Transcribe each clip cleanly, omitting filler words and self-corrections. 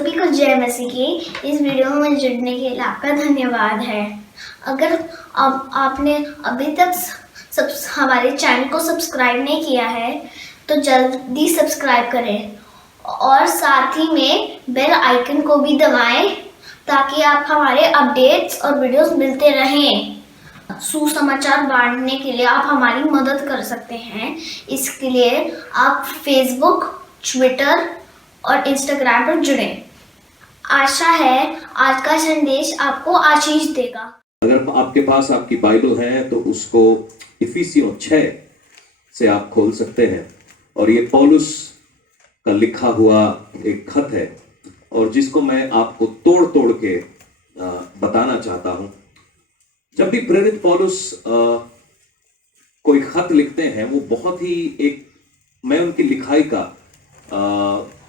सभी को जय मसीह की। इस वीडियो में जुड़ने के लिए आपका धन्यवाद है। अगर आपने अभी तक हमारे चैनल को सब्सक्राइब नहीं किया है तो जल्दी सब्सक्राइब करें और साथ ही में बेल आइकन को भी दबाएं ताकि आप हमारे अपडेट्स और वीडियोस मिलते रहें। सुसमाचार बांटने के लिए आप हमारी मदद कर सकते हैं। इसके लिए आप फेसबुक, ट्विटर और इंस्टाग्राम पर जुड़ें। आशा है आज का संदेश आपको आशीष देगा। अगर आपके पास आपकी बाइबल है तो उसको इफिसियों 6 से आप खोल सकते हैं और ये पौलुस का लिखा हुआ एक खत है और जिसको मैं आपको तोड़ तोड़ के बताना चाहता हूं। जब भी प्रेरित पौलुस कोई खत लिखते हैं वो बहुत ही मैं उनकी लिखाई का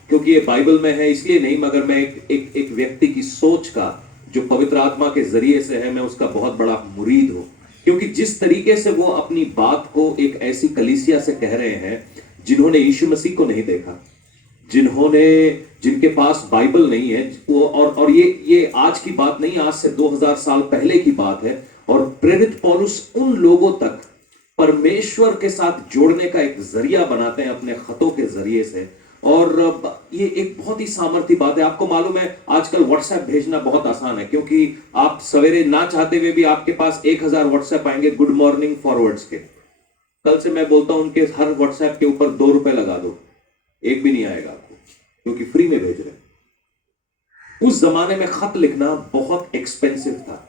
क्योंकि ये बाइबल में है इसलिए नहीं, मगर मैं एक व्यक्ति की सोच का जो पवित्र आत्मा के जरिए से है मैं उसका बहुत बड़ा मुरीद हूं। क्योंकि जिस तरीके से वो अपनी बात को एक ऐसी कलीसिया से कह रहे हैं जिन्होंने यीशु मसीह को नहीं देखा, जिनके पास बाइबल नहीं है, और ये आज की बात नहीं, आज से 2000 साल पहले की बात है। और प्रेरित पौलुस उन लोगों तक परमेश्वर के साथ जोड़ने का एक जरिया बनाते हैं अपने खतों के जरिए से। और ये एक बहुत ही सामर्थ्य बात है। आपको मालूम है आजकल व्हाट्सएप भेजना बहुत आसान है क्योंकि आप सवेरे ना चाहते हुए भी आपके पास 1000 व्हाट्सएप आएंगे गुड मॉर्निंग फॉरवर्ड्स के। कल से मैं बोलता हूं उनके हर व्हाट्सएप के ऊपर 2 रुपए लगा दो, एक भी नहीं आएगा आपको क्योंकि फ्री में भेज रहे। उस जमाने में खत लिखना बहुत एक्सपेंसिव था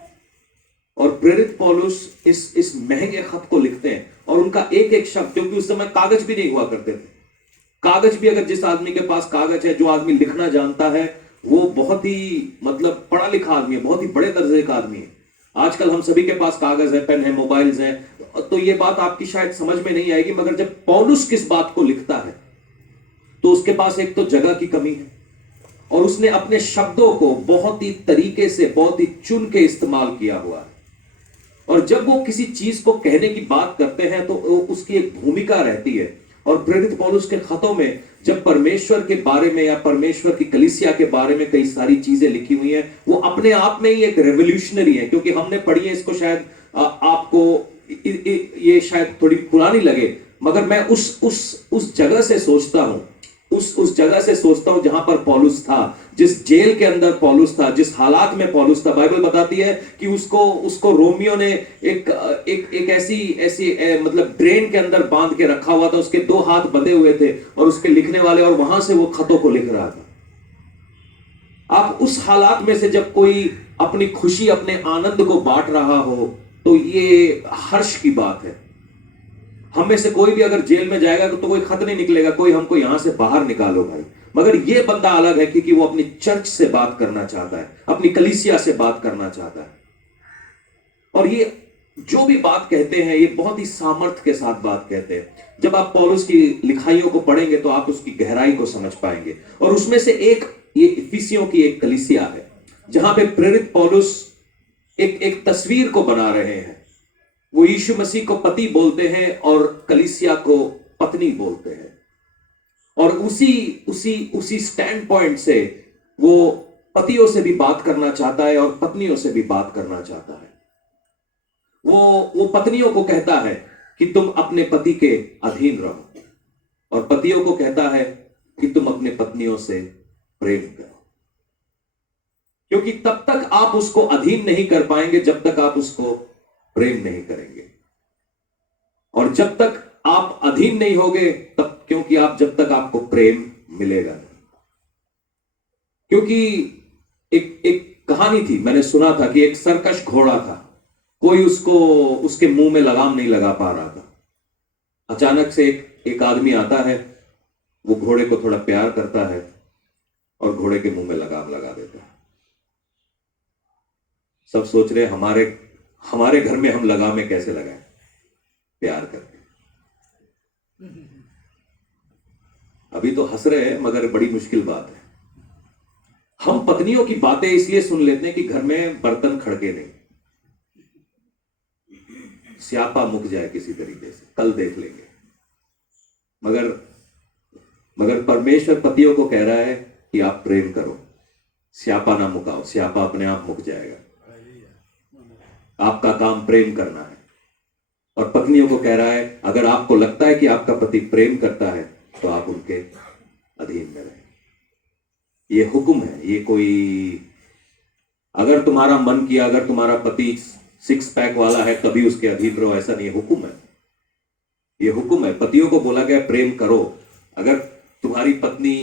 और प्रेरित पौलुस इस महंगे खत को लिखते हैं और उनका एक एक शब्द, क्योंकि उस समय कागज भी नहीं हुआ करते थे। कागज भी अगर जिस आदमी के पास कागज है, जो आदमी लिखना जानता है, वो बहुत ही मतलब पढ़ा लिखा आदमी है, बहुत ही बड़े दर्जे का आदमी है। आजकल हम सभी के पास कागज है, पेन है, मोबाइल्स हैं, तो ये बात आपकी शायद समझ में नहीं आएगी। मगर जब पौलुस किस बात को लिखता है तो उसके पास एक तो जगह की कमी है और उसने अपने शब्दों को बहुत ही तरीके से, बहुत ही चुन के इस्तेमाल किया हुआ है। और जब वो किसी चीज को कहने की बात करते हैं तो उसकी एक भूमिका रहती है। और प्रेरित पौलुस के खतों में जब परमेश्वर के बारे में या परमेश्वर की कलीसिया के बारे में कई सारी चीजें लिखी हुई हैं, वो अपने आप में ही एक रेवोल्यूशनरी है। क्योंकि हमने पढ़ी है इसको, शायद आपको ये शायद थोड़ी पुरानी लगे, मगर मैं उस जगह से सोचता हूं, उस जगह से सोचता हूं जहां पर पौलुस था, जिस जेल के अंदर पौलुस था, जिस हालात में पौलुस था। बाइबल बताती है कि उसको रोमियो ने एक ऐसी मतलब ड्रेन के अंदर बांध के रखा हुआ था, उसके 2 हाथ बंधे हुए थे और उसके लिखने वाले, और वहां से वो खतों को लिख रहा था। आप उस हालात में से जब कोई अपनी खुशी, अपने आनंद को बांट रहा हो तो ये हर्ष की बात है। हम में से कोई भी अगर जेल में जाएगा तो कोई खत नहीं निकलेगा, कोई हमको यहां से बाहर निकालो भाई। मगर ये बंदा अलग है क्योंकि वो अपनी चर्च से बात करना चाहता है, अपनी कलीसिया से बात करना चाहता है। और ये जो भी बात कहते हैं ये बहुत ही सामर्थ्य के साथ बात कहते हैं। जब आप पौलुस की लिखाइयों को पढ़ेंगे तो आप उसकी गहराई को समझ पाएंगे। और उसमें से एक ये इफिसियों की एक कलीसिया है जहां पे प्रेरित पौलुस एक तस्वीर को बना रहे हैं। वो यीशु मसीह को पति बोलते हैं और कलीसिया को पत्नी बोलते हैं। और उसी स्टैंड पॉइंट से वो पतियों से भी बात करना चाहता है और पत्नियों से भी बात करना चाहता है। वो पत्नियों को कहता है कि तुम अपने पति के अधीन रहो और पतियों को कहता है कि तुम अपने पत्नियों से प्रेम करो। क्योंकि तब तक आप उसको अधीन नहीं कर पाएंगे जब तक आप उसको प्रेम नहीं करेंगे। और जब तक आप अधीन नहीं होगे तब, क्योंकि जब तक आपको प्रेम मिलेगा नहीं। क्योंकि एक कहानी थी, मैंने सुना था कि एक सरकश घोड़ा था, कोई उसके मुंह में लगाम नहीं लगा पा रहा था। अचानक से एक आदमी आता है, वो घोड़े को थोड़ा प्यार करता है और घोड़े के मुंह में लगाम लगा देता है। सब सोच रहे हमारे घर में हम लगामें कैसे लगाएं? प्यार करके। अभी तो हंस रहे हैं मगर बड़ी मुश्किल बात है। हम पत्नियों की बातें इसलिए सुन लेते हैं कि घर में बर्तन खड़के नहीं, स्यापा मुक जाए किसी तरीके से, कल देख लेंगे। मगर परमेश्वर पतियों को कह रहा है कि आप प्रेम करो, स्यापा ना मुकाओ, स्यापा अपने आप मुक जाएगा। आपका काम प्रेम करना है। और पत्नियों को कह रहा है, अगर आपको लगता है कि आपका पति प्रेम करता है तो आप उनके अधीन में रहें। ये हुक्म है, ये कोई, अगर तुम्हारा मन किया, अगर तुम्हारा पति सिक्स पैक वाला है तभी उसके अधीन रहो, ऐसा नहीं है, हुक्म है। ये हुक्म है, पतियों को बोला गया प्रेम करो। अगर तुम्हारी पत्नी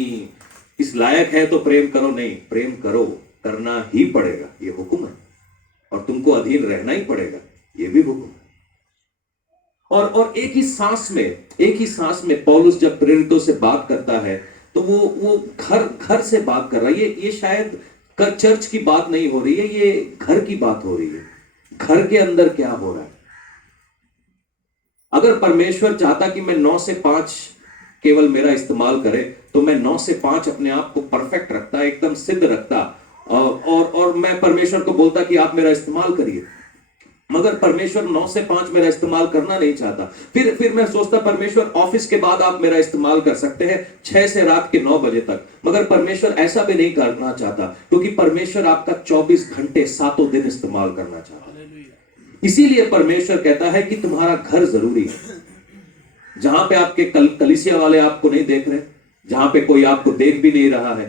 इस लायक है तो प्रेम करो, नहीं, प्रेम करो, करना ही पड़ेगा, ये हुक्म है। और तुमको अधीन रहना ही पड़ेगा, ये भी हुक्म है। और एक ही सांस में पौलुस जब प्रेरितों से बात करता है तो वो घर से बात कर रहा है। ये शायद चर्च की बात नहीं हो रही है, ये घर की बात हो रही है। घर के अंदर क्या हो रहा है? अगर परमेश्वर चाहता कि मैं 9 से 5 केवल मेरा इस्तेमाल करे तो मैं 9 से 5 अपने आप को परफेक्ट रखता, एकदम सिद्ध रखता, और मैं परमेश्वर को बोलता कि आप मेरा इस्तेमाल करिए। मगर परमेश्वर 9 से 5 मेरा इस्तेमाल करना नहीं चाहता। फिर मैं सोचता, परमेश्वर ऑफिस के बाद आप मेरा इस्तेमाल कर सकते हैं 6 से रात के 9 बजे तक। मगर परमेश्वर ऐसा भी नहीं करना चाहता, क्योंकि परमेश्वर आपका 24 घंटे 7 दिन इस्तेमाल करना चाहता है। इसीलिए परमेश्वर कहता है कि तुम्हारा घर जरूरी है। जहां पे आपके कलीसिया वाले आपको नहीं देख रहे, जहां पे कोई आपको देख भी नहीं रहा है,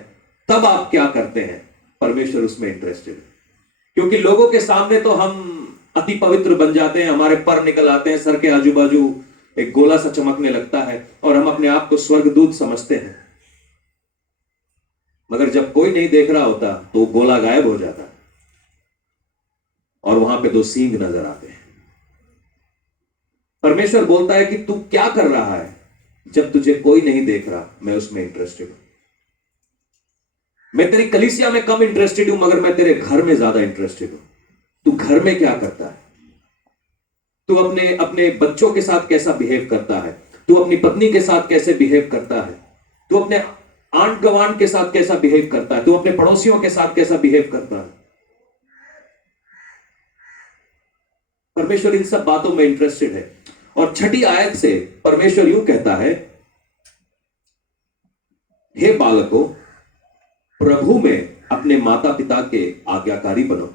तब आप क्या करते हैं? परमेश्वर उसमें इंटरेस्टेड है। क्योंकि लोगों के सामने तो हम अति पवित्र बन जाते हैं, हमारे पर निकल आते हैं, सर के आजू बाजू एक गोला सा चमकने लगता है और हम अपने आप को स्वर्गदूत समझते हैं। मगर जब कोई नहीं देख रहा होता तो गोला गायब हो जाता है और वहां पे 2 सींग नजर आते हैं। परमेश्वर बोलता है कि तू क्या कर रहा है? जब तुझे कोई नहीं देख रहा, मैं उसमें इंटरेस्टेड हूं। मैं तेरी कलीसिया में कम इंटरेस्टेड हूं, मगर मैं तेरे घर में ज्यादा इंटरेस्टेड हूं। तू घर में क्या करता है? तू अपने बच्चों के साथ कैसा बिहेव करता है? तू अपनी पत्नी के साथ कैसे बिहेव करता है? तू अपने आंट गवांट के साथ कैसा बिहेव करता है? तू अपने पड़ोसियों के साथ कैसा बिहेव करता है? परमेश्वर इन सब बातों में इंटरेस्टेड है। और 6ठी आयत से परमेश्वर यूं कहता है, हे बालकों, प्रभु में अपने माता पिता के आज्ञाकारी बनो,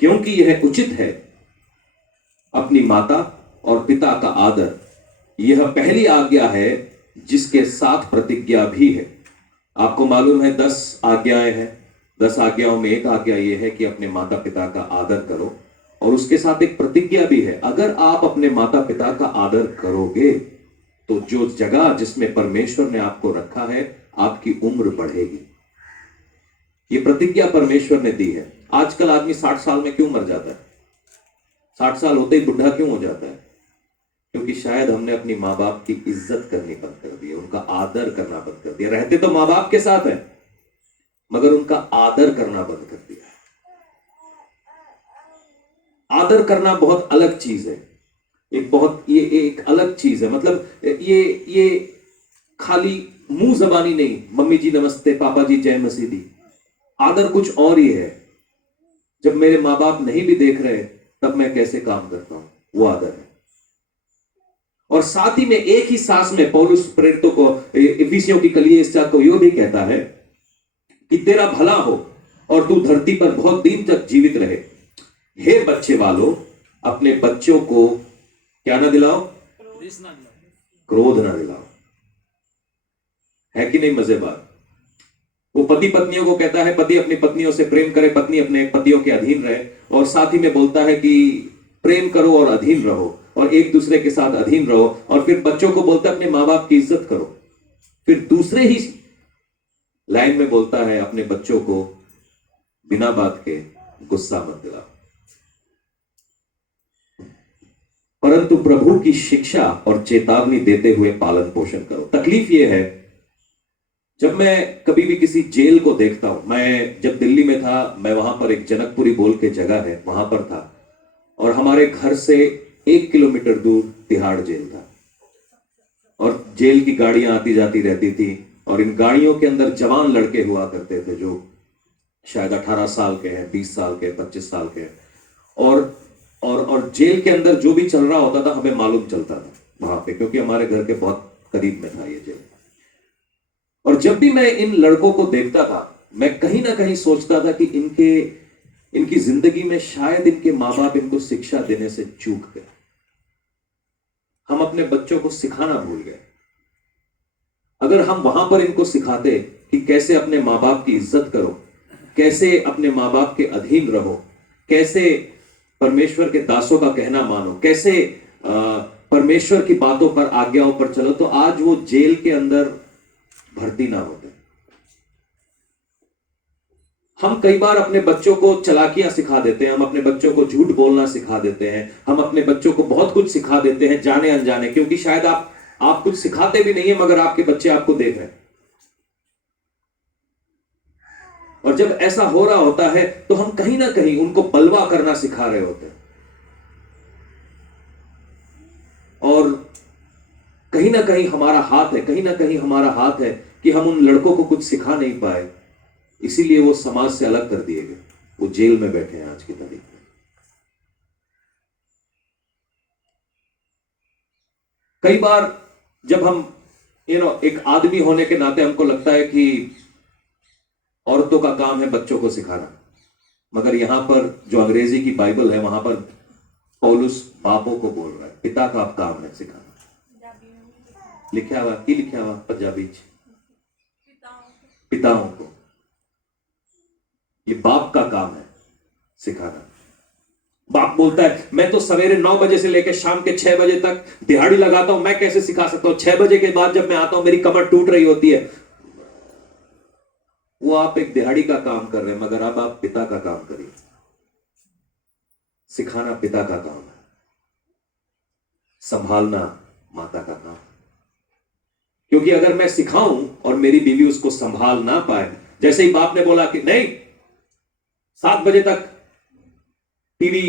क्योंकि यह उचित है। अपनी माता और पिता का आदर, यह पहली आज्ञा है जिसके साथ प्रतिज्ञा भी है। आपको मालूम है 10 आज्ञाएं हैं। 10 आज्ञाओं में एक आज्ञा यह है कि अपने माता पिता का आदर करो, और उसके साथ एक प्रतिज्ञा भी है। अगर आप अपने माता पिता का आदर करोगे तो जो जगह जिसमें परमेश्वर ने आपको रखा है, आपकी उम्र बढ़ेगी। ये प्रतिज्ञा परमेश्वर ने दी है। आजकल आदमी 60 साल में क्यों मर जाता है? 60 साल होते ही बुढ़ा क्यों हो जाता है? क्योंकि शायद हमने अपनी माँ बाप की इज्जत करनी बंद कर दी है, उनका आदर करना बंद कर दिया। रहते तो माँ बाप के साथ है, मगर उनका आदर करना बंद कर दिया। आदर करना बहुत अलग चीज है, ये एक अलग चीज है। मतलब ये खाली मुंह जबानी नहीं, मम्मी जी नमस्ते, पापा जी जय मसीह दी। आदर कुछ और ही है। जब मेरे माँ बाप नहीं भी देख रहे तब मैं कैसे काम करता हूं, वो आदर है। और साथ ही में एक ही सांस में पौलुस प्रेरितों को, इफिसियों की कलीसिया को यह भी कहता है कि तेरा भला हो और तू धरती पर बहुत दिन तक जीवित रहे। हे बच्चे वालों, अपने बच्चों को क्या ना दिलाओ? क्रोध ना दिलाओ। है कि नहीं मजेदार? वो पति पत्नियों को कहता है, पति अपनी पत्नियों से प्रेम करे, पत्नी अपने पतियों के अधीन रहे, और साथ ही में बोलता है कि प्रेम करो और अधीन रहो, और एक दूसरे के साथ अधीन रहो। और फिर बच्चों को बोलता है अपने माँ बाप की इज्जत करो। फिर दूसरे ही लाइन में बोलता है अपने बच्चों को बिना बात के गुस्सा मत दिलाओ, परंतु प्रभु की शिक्षा और चेतावनी देते हुए पालन पोषण करो। तकलीफ यह है, जब मैं कभी भी किसी जेल को देखता हूं, मैं जब दिल्ली में था, मैं वहां पर एक जनकपुरी बोल के जगह है, वहां पर था, और हमारे घर से 1 किलोमीटर दूर तिहाड़ जेल था, और जेल की गाड़ियां आती जाती रहती थी, और इन गाड़ियों के अंदर जवान लड़के हुआ करते थे जो शायद 18 साल के हैं, 20 साल के, 25 साल के, और जेल के अंदर जो भी चल रहा होता था हमें मालूम चलता था वहां पे, क्योंकि हमारे घर के बहुत करीब में था ये जेल। और जब भी मैं इन लड़कों को देखता था, मैं कहीं ना कहीं सोचता था कि इनकी जिंदगी में शायद इनके माँ बाप इनको शिक्षा देने से चूक गए। हम अपने बच्चों को सिखाना भूल गए। अगर हम वहां पर इनको सिखाते कि कैसे अपने माँ बाप की इज्जत करो, कैसे अपने माँ बाप के अधीन रहो, कैसे परमेश्वर के दासों का कहना मानो, कैसे परमेश्वर की बातों पर, आज्ञाओं पर चलो, तो आज वो जेल के अंदर भर्ती ना होते। हम कई बार अपने बच्चों को चालाकियां सिखा देते हैं, हम अपने बच्चों को झूठ बोलना सिखा देते हैं, हम अपने बच्चों को बहुत कुछ सिखा देते हैं जाने अनजाने, क्योंकि शायद आप कुछ सिखाते भी नहीं है मगर आपके बच्चे आपको देख रहे हैं। और जब ऐसा हो रहा होता है तो हम कहीं ना कहीं उनको बलवा करना सिखा रहे होते हैं, और कहीं ना कहीं हमारा हाथ है, कहीं ना कहीं हमारा हाथ है कि हम उन लड़कों को कुछ सिखा नहीं पाए, इसीलिए वो समाज से अलग कर दिए गए, वो जेल में बैठे हैं आज की तारीख में। कई बार जब हम एक आदमी होने के नाते हमको लगता है कि औरतों का काम है बच्चों को सिखाना, मगर यहां पर जो अंग्रेजी की बाइबल है वहां पर पौलुस बापों को बोल रहा है, पिता का काम है सिखाना। लिखा हुआ की लिखा हुआ पंजाबी पिताओं को, ये बाप का काम है सिखाना। बाप बोलता है मैं तो सवेरे 9 बजे से लेकर शाम के 6 बजे तक दिहाड़ी लगाता हूं, मैं कैसे सिखा सकता हूं? 6 बजे के बाद जब मैं आता हूं मेरी कमर टूट रही होती है। वो आप एक दिहाड़ी का काम कर रहे हैं, मगर अब आप पिता का काम करिए। सिखाना पिता का काम है, संभालना माता का काम है। क्योंकि अगर मैं सिखाऊं और मेरी बीवी उसको संभाल ना पाए, जैसे ही बाप ने बोला कि नहीं 7 बजे तक टीवी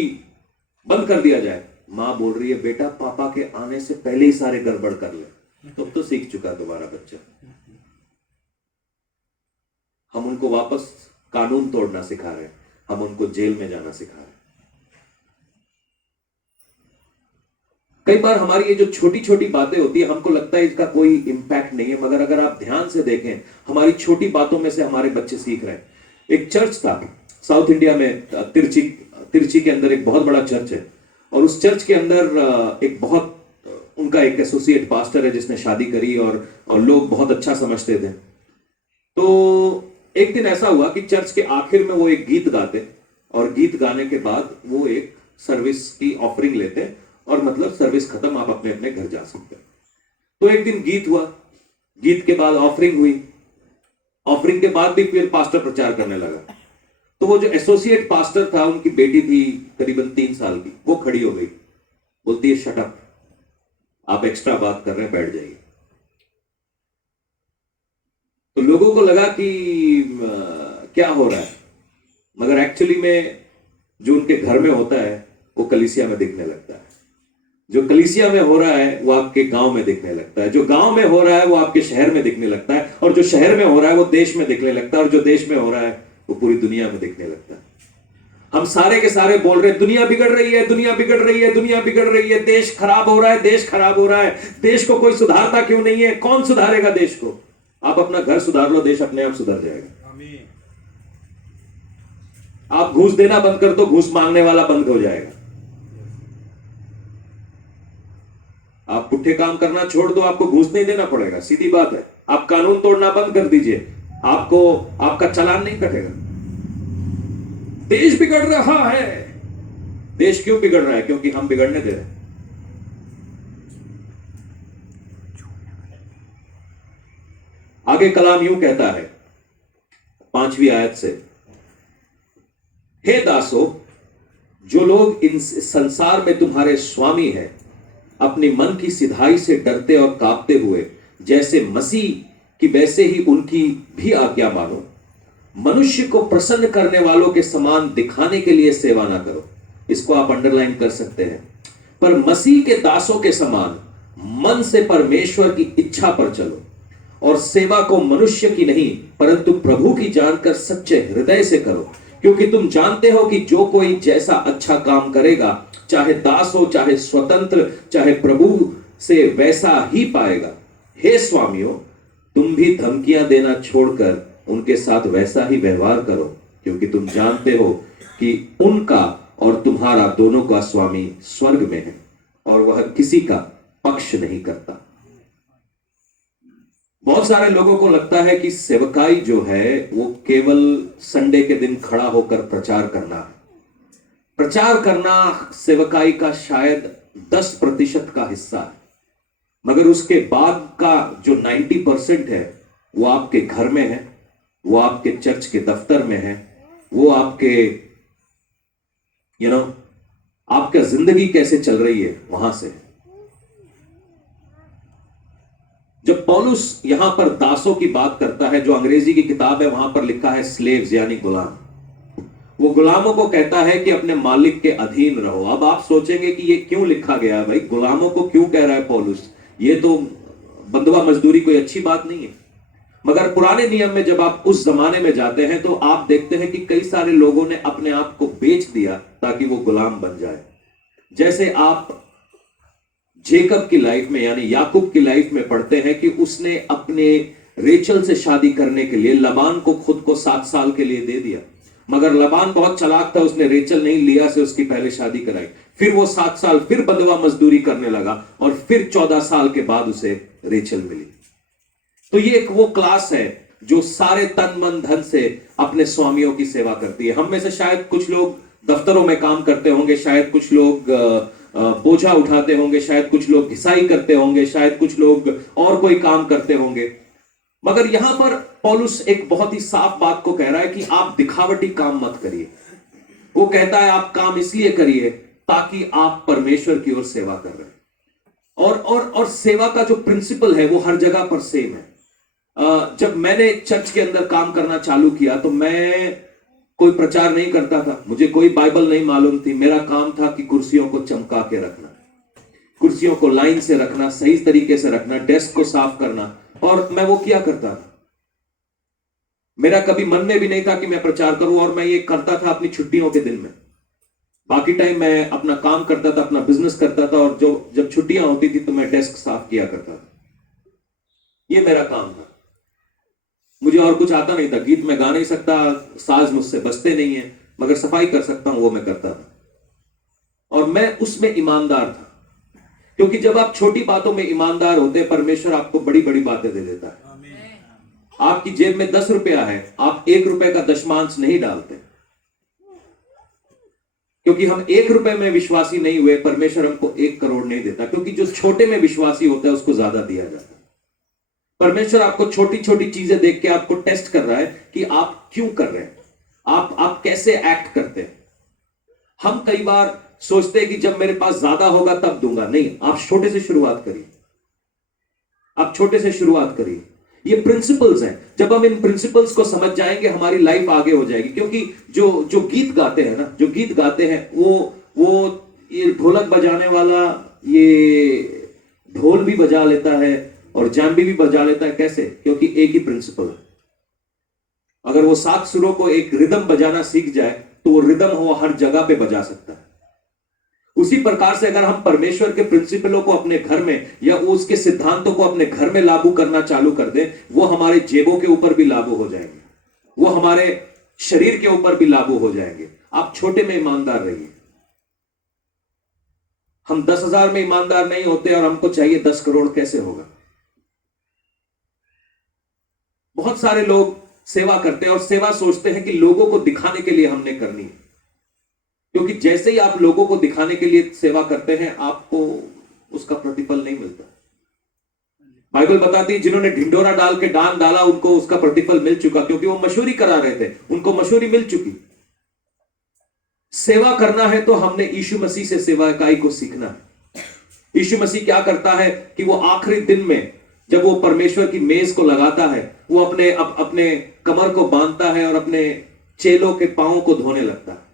बंद कर दिया जाए, मां बोल रही है बेटा पापा के आने से पहले ही सारे गड़बड़ कर ले, तो सीख चुका दोबारा बच्चा। हम उनको वापस कानून तोड़ना सिखा रहे हैं, हम उनको जेल में जाना सिखा रहे हैं। कई बार हमारी ये जो छोटी छोटी बातें होती है, हमको लगता है इसका कोई इंपैक्ट नहीं है, मगर अगर आप ध्यान से देखें हमारी छोटी बातों में से हमारे बच्चे सीख रहे हैं। एक चर्च था साउथ इंडिया में, तिरची के अंदर एक बहुत बड़ा चर्च है, और उस चर्च के अंदर एक बहुत उनका एक एसोसिएट पास्टर है जिसने शादी करी, और लोग बहुत अच्छा समझते थे। तो एक दिन ऐसा हुआ कि चर्च के आखिर में वो एक गीत गाते, और गीत गाने के बाद वो एक सर्विस की ऑफरिंग लेते, और मतलब सर्विस खत्म, आप अपने अपने घर जा सकते हैं। तो एक दिन गीत हुआ, गीत के बाद ऑफरिंग हुई, ऑफरिंग के बाद भी फिर पास्टर प्रचार करने लगा। तो वो जो एसोसिएट पास्टर था, उनकी बेटी थी करीबन 3 साल की, वो खड़ी हो गई, बोलती है शट अप, आप एक्स्ट्रा बात कर रहे हैं, बैठ जाइए। तो लोगों को लगा कि क्या हो रहा है, मगर एक्चुअली में जो उनके घर में होता है वो कलीसिया में दिखने लगता है, जो कलीसिया में हो रहा है वो आपके गांव में दिखने लगता है, जो गांव में हो रहा है वो आपके शहर में दिखने लगता है, और जो शहर में हो रहा है वो देश में दिखने लगता है, और जो देश में हो रहा है वो पूरी दुनिया में दिखने लगता है। हम सारे के सारे बोल रहे हैं दुनिया बिगड़ रही है, दुनिया बिगड़ रही है, दुनिया बिगड़ रही है, देश खराब हो रहा है, देश खराब हो रहा है, देश को कोई सुधारता क्यों नहीं है? कौन सुधारेगा देश को? आप अपना घर सुधार लो, देश अपने आप सुधर जाएगा। आमीन। आप घूस देना बंद कर दो, घूस मांगने वाला बंद हो जाएगा। आप पुट्ठे काम करना छोड़ दो, आपको घूस नहीं देना पड़ेगा, सीधी बात है। आप कानून तोड़ना बंद कर दीजिए, आपको आपका चालान नहीं कटेगा। देश बिगड़ रहा है। देश क्यों बिगड़ रहा है? क्योंकि हम बिगड़ने दे रहे हैं। आगे कलाम यूं कहता है 5वीं आयत से, हे दासो, जो लोग इन संसार में तुम्हारे स्वामी हैं, अपने मन की सिधाई से डरते और कांपते हुए जैसे मसीह की वैसे ही उनकी भी आज्ञा मानो। मनुष्य को प्रसन्न करने वालों के समान दिखाने के लिए सेवा ना करो, इसको आप अंडरलाइन कर सकते हैं, पर मसीह के दासों के समान मन से परमेश्वर की इच्छा पर चलो, और सेवा को मनुष्य की नहीं परंतु प्रभु की जानकर सच्चे हृदय से करो, क्योंकि तुम जानते हो कि जो कोई जैसा अच्छा काम करेगा, चाहे दास हो चाहे स्वतंत्र चाहे प्रभु से, वैसा ही पाएगा। हे स्वामियों, तुम भी धमकियां देना छोड़कर उनके साथ वैसा ही व्यवहार करो, क्योंकि तुम जानते हो कि उनका और तुम्हारा दोनों का स्वामी स्वर्ग में है और वह किसी का पक्ष नहीं करता। बहुत सारे लोगों को लगता है कि सेवकाई जो है वो केवल संडे के दिन खड़ा होकर प्रचार करना है। प्रचार करना सेवकाई का शायद 10% का हिस्सा है, मगर उसके बाद का जो 90% है वो आपके घर में है, वो आपके चर्च के दफ्तर में है, वो आपके आपका जिंदगी कैसे चल रही है वहां से। जब पौलुस यहां पर दासों की बात करता है, जो अंग्रेजी की किताब है वहां पर लिखा है स्लेव्स यानी गुलाम, वो गुलामों को कहता है कि अपने मालिक के अधीन रहो। अब आप सोचेंगे कि ये क्यों लिखा गया भाई, गुलामों को क्यों कह रहा है पौलुस, ये तो बंधुआ मजदूरी कोई अच्छी बात नहीं है। मगर पुराने नियम में जब आप उस जमाने में जाते हैं तो आप देखते हैं कि कई सारे लोगों ने अपने आप को बेच दिया ताकि वो गुलाम बन जाए। जैसे आप जेकब की लाइफ में यानी याकूब की लाइफ में पढ़ते हैं कि उसने अपने रेचल से शादी करने के लिए लबान को खुद को 7 साल के लिए दे दिया, मगर लबान बहुत चालाक था, उसने रेचल नहीं लिया से उसकी पहले शादी कराई। फिर वो 7 साल फिर बंधुआ मजदूरी करने लगा और फिर 14 साल के बाद उसे रेचल मिली। तो ये एक वो क्लास है जो सारे तन मन धन से अपने स्वामियों की सेवा करती है। हम में से शायद कुछ लोग दफ्तरों में काम करते होंगे, शायद कुछ लोग बोझा उठाते होंगे, शायद कुछ लोग घिसाई करते होंगे, शायद कुछ लोग और कोई काम करते होंगे। मगर यहां पर पौलुस एक बहुत ही साफ बात को कह रहा है कि आप दिखावटी काम मत करिए। वो कहता है आप काम इसलिए करिए ताकि आप परमेश्वर की ओर सेवा कर रहे हैं। और सेवा का जो प्रिंसिपल है वो हर जगह पर सेम है। जब मैंने चर्च के अंदर काम करना चालू किया तो मैं कोई प्रचार नहीं करता था, मुझे कोई बाइबल नहीं मालूम थी। मेरा काम था कि कुर्सियों को चमका के रखना, कुर्सियों को लाइन से रखना, सही तरीके से रखना, डेस्क को साफ करना, और मैं वो किया करता था। मेरा कभी मन में भी नहीं था कि मैं प्रचार करूं, और मैं ये करता था अपनी छुट्टियों के दिन में। बाकी टाइम मैं अपना काम करता था, अपना बिजनेस करता था, और जब छुट्टियां होती थी तो मैं डेस्क साफ किया करता था। ये मेरा काम था। मुझे और कुछ आता नहीं था, गीत मैं गा नहीं सकता, साज मुझसे बजते नहीं है, मगर सफाई कर सकता हूं वो मैं करता था। और मैं उसमें ईमानदार था, क्योंकि जब आप छोटी बातों में ईमानदार होते हैं परमेश्वर आपको बड़ी बड़ी बातें दे देता है। आपकी जेब में 10 रुपया है, आप 1 रुपए का दशमांश नहीं डालते, क्योंकि हम 1 रुपए में विश्वासी नहीं हुए, परमेश्वर हमको 1 करोड़ नहीं देता, क्योंकि जो छोटे में विश्वासी होता है उसको ज्यादा दिया जाता है। परमेश्वर आपको छोटी छोटी चीजें देख के आपको टेस्ट कर रहा है कि आप क्यों कर रहे हैं, आप कैसे एक्ट करते हैं। हम कई बार सोचते हैं कि जब मेरे पास ज्यादा होगा तब दूंगा। नहीं, आप छोटे से शुरुआत करिए, आप छोटे से शुरुआत करिए। ये प्रिंसिपल्स हैं, जब हम इन प्रिंसिपल्स को समझ जाएंगे हमारी लाइफ आगे हो जाएगी। क्योंकि जो गीत गाते हैं ना, जो गीत गाते हैं वो ये ढोलक बजाने वाला ये ढोल भी बजा लेता है और जाम्बी भी बजा लेता है। कैसे? क्योंकि एक ही प्रिंसिपल है। अगर वो 7 सुरों को एक रिदम बजाना सीख जाए तो वो रिदम वो हर जगह पे बजा सकता है। उसी प्रकार से अगर हम परमेश्वर के प्रिंसिपलों को अपने घर में या उसके सिद्धांतों को अपने घर में लागू करना चालू कर दें, वो हमारे जेबों के ऊपर भी लागू हो जाएंगे, वो हमारे शरीर के ऊपर भी लागू हो जाएंगे। आप छोटे में ईमानदार रहिए। हम 10,000 में ईमानदार नहीं होते और हमको चाहिए 10 करोड़, कैसे होगा? बहुत सारे लोग सेवा करते हैं और सेवा सोचते हैं कि लोगों को दिखाने के लिए हमने करनी है, क्योंकि जैसे ही आप लोगों को दिखाने के लिए सेवा करते हैं आपको उसका प्रतिफल नहीं मिलता। बाइबल बताती है जिन्होंने ढिंडोरा डाल के दान डाला उनको उसका प्रतिफल मिल चुका, क्योंकि वो मशहूरी करा रहे थे, उनको मशहूरी मिल चुकी। सेवा करना है तो हमने यीशु मसीह से सेवाकाई को सीखना है। यीशु मसीह क्या करता है कि वो आखिरी दिन में जब वो परमेश्वर की मेज को लगाता है, वो अपने कमर को बांधता है और अपने चेलों के पांवों को धोने लगता है।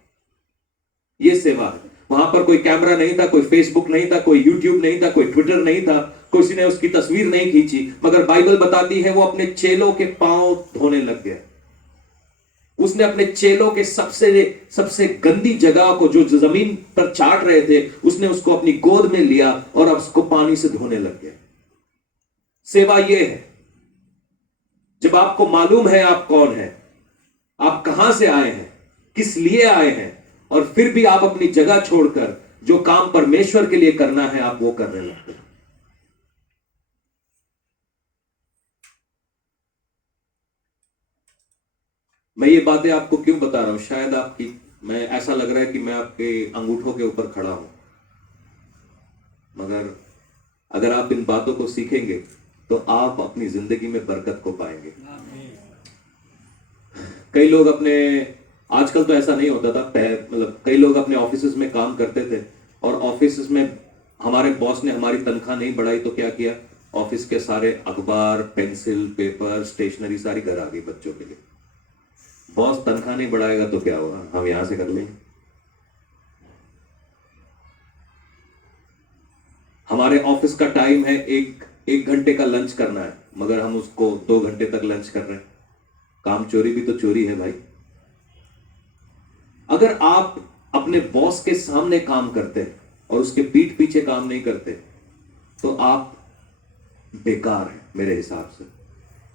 ये सेवा है। वहां पर कोई कैमरा नहीं था, कोई फेसबुक नहीं था, कोई यूट्यूब नहीं था, कोई ट्विटर नहीं था, किसी ने उसकी तस्वीर नहीं खींची, मगर बाइबल बताती है वो अपने चेलों के पांव धोने लग गया। उसने अपने चेलों के सबसे गंदी जगह को जो जमीन पर चाट रहे थे, उसने उसको अपनी गोद में लिया और अब उसको पानी से धोने लग गया। सेवा ये है। जब आपको मालूम है आप कौन है, आप कहां से आए हैं, किस लिए आए हैं, और फिर भी आप अपनी जगह छोड़कर जो काम परमेश्वर के लिए करना है आप वो करने लगते हैं। मैं ये बातें आपको क्यों बता रहा हूं, शायद आपकी, मैं ऐसा लग रहा है कि मैं आपके अंगूठों के ऊपर खड़ा हूं, मगर अगर आप इन बातों को सीखेंगे तो आप अपनी जिंदगी में बरकत को पाएंगे। कई लोग अपने, आजकल तो ऐसा नहीं होता था, मतलब कई लोग अपने ऑफिस में काम करते थे और ऑफिस में हमारे बॉस ने हमारी तनख्वाह नहीं बढ़ाई तो क्या किया, ऑफिस के सारे अखबार, पेंसिल, पेपर, स्टेशनरी सारी घर आ गई बच्चों के लिए। बॉस तनख्वाह नहीं बढ़ाएगा तो क्या होगा, हम यहां से कर लेंगे। हमारे ऑफिस का टाइम है एक घंटे का लंच करना है, मगर हम उसको 2 घंटे तक लंच कर रहे हैं। काम चोरी भी तो चोरी है भाई। अगर आप अपने बॉस के सामने काम करते और उसके पीठ पीछे काम नहीं करते तो आप बेकार हैं मेरे हिसाब से,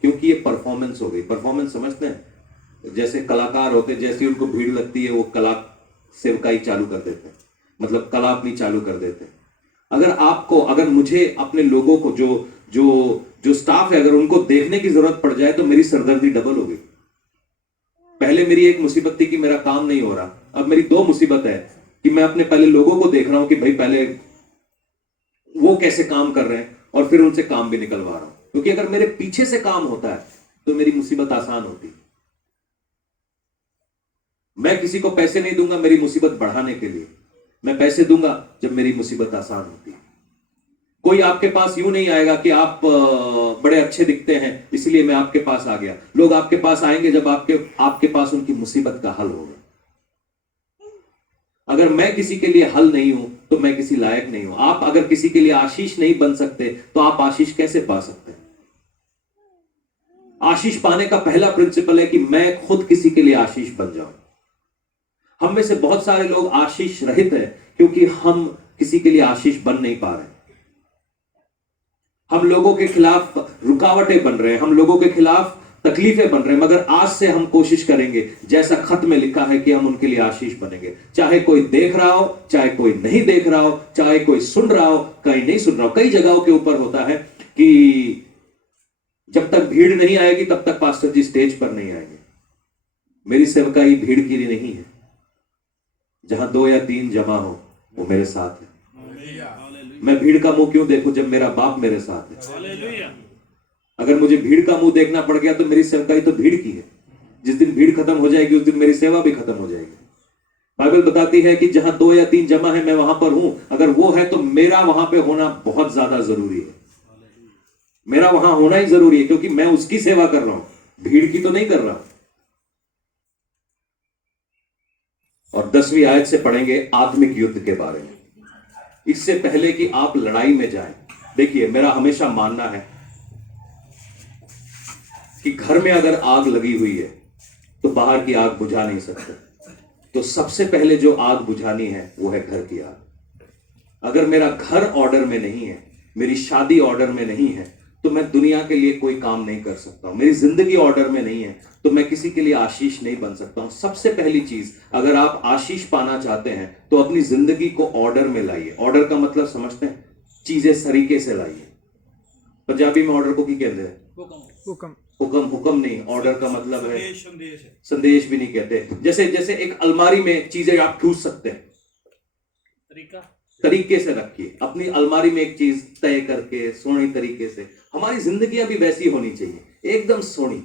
क्योंकि ये परफॉर्मेंस हो गई। परफॉर्मेंस समझते हैं, जैसे कलाकार होते, जैसे उनको भीड़ लगती है वो कला सेवकाई चालू कर देते हैं, मतलब कला अपनी चालू कर देते हैं। अगर मुझे अपने लोगों को जो जो जो स्टाफ है अगर उनको देखने की जरूरत पड़ जाए तो मेरी सरदर्दी डबल हो गई। पहले मेरी एक मुसीबत थी कि मेरा काम नहीं हो रहा, अब मेरी 2 मुसीबत है कि मैं अपने पहले लोगों को देख रहा हूं कि भाई पहले वो कैसे काम कर रहे हैं और फिर उनसे काम भी निकलवा रहा हूं, क्योंकि अगर मेरे पीछे से काम होता है तो मेरी मुसीबत आसान होती। मैं किसी को पैसे नहीं दूंगा मेरी मुसीबत बढ़ाने के लिए, मैं पैसे दूंगा जब मेरी मुसीबत आसान होती है। कोई आपके पास यूं नहीं आएगा कि आप बड़े अच्छे दिखते हैं इसलिए मैं आपके पास आ गया। लोग आपके पास आएंगे जब आपके पास उनकी मुसीबत का हल होगा। अगर मैं किसी के लिए हल नहीं हूं तो मैं किसी लायक नहीं हूं। आप अगर किसी के लिए आशीष नहीं बन सकते तो आप आशीष कैसे पा सकते हैं? आशीष पाने का पहला प्रिंसिपल है कि मैं खुद किसी के लिए आशीष बन जाऊं। हम में से बहुत सारे लोग आशीष रहित हैं क्योंकि हम किसी के लिए आशीष बन नहीं पा रहे। हम लोगों के खिलाफ रुकावटें बन रहे हैं, हम लोगों के खिलाफ तकलीफें बन रहे हैं, मगर आज से हम कोशिश करेंगे जैसा खत में लिखा है कि हम उनके लिए आशीष बनेंगे। चाहे कोई देख रहा हो, चाहे कोई नहीं देख रहा हो, चाहे कोई सुन रहा हो, कहीं नहीं सुन रहा हो। कई जगहों के ऊपर होता है कि जब तक भीड़ नहीं आएगी तब तक पास्टर जी स्टेज पर नहीं आएंगे। मेरी सेवकाई भीड़ की नहीं है, जहां 2 या 3 जमा हो वो मेरे साथ है। मैं भीड़ का मुंह क्यों देखूं जब मेरा बाप मेरे साथ है? अगर मुझे भीड़ का मुंह देखना पड़ गया तो मेरी सेवकाई तो भीड़ की है। जिस दिन भीड़ खत्म हो जाएगी उस दिन मेरी सेवा भी खत्म हो जाएगी। बाइबल बताती है कि जहां 2 या 3 जमा है मैं वहां पर हूं। अगर वो है तो मेरा वहां पे होना बहुत ज्यादा जरूरी है। मेरा वहां होना ही जरूरी है क्योंकि मैं उसकी सेवा कर रहा हूं, भीड़ की तो नहीं कर रहा। और 10वीं आयत से पढ़ेंगे आत्मिक युद्ध के बारे में। इससे पहले कि आप लड़ाई में जाएं, देखिए मेरा हमेशा मानना है कि घर में अगर आग लगी हुई है तो बाहर की आग बुझा नहीं सकते। तो सबसे पहले जो आग बुझानी है वो है घर की आग। अगर मेरा घर ऑर्डर में नहीं है, मेरी शादी ऑर्डर में नहीं है, तो मैं दुनिया के लिए कोई काम नहीं कर सकता हूं। मेरी जिंदगी ऑर्डर में नहीं है तो मैं किसी के लिए आशीष नहीं बन सकता हूं। सबसे पहली चीज, अगर आप आशीष पाना चाहते हैं तो अपनी जिंदगी को ऑर्डर में लाइए। ऑर्डर का मतलब समझते हैं, चीजें सरीके से लाइए। पंजाबी में ऑर्डर को की कहते हैं? हुक्म। हुक्म। हुक्म नहीं, ऑर्डर का मतलब है संदेश भी नहीं कहते। जैसे जैसे एक अलमारी में चीजें आप ठूस सकते हैं, तरीके से रखिए अपनी अलमारी में एक चीज तय करके सोनी तरीके से। हमारी जिंदगियां भी वैसी होनी चाहिए, एकदम सोनी।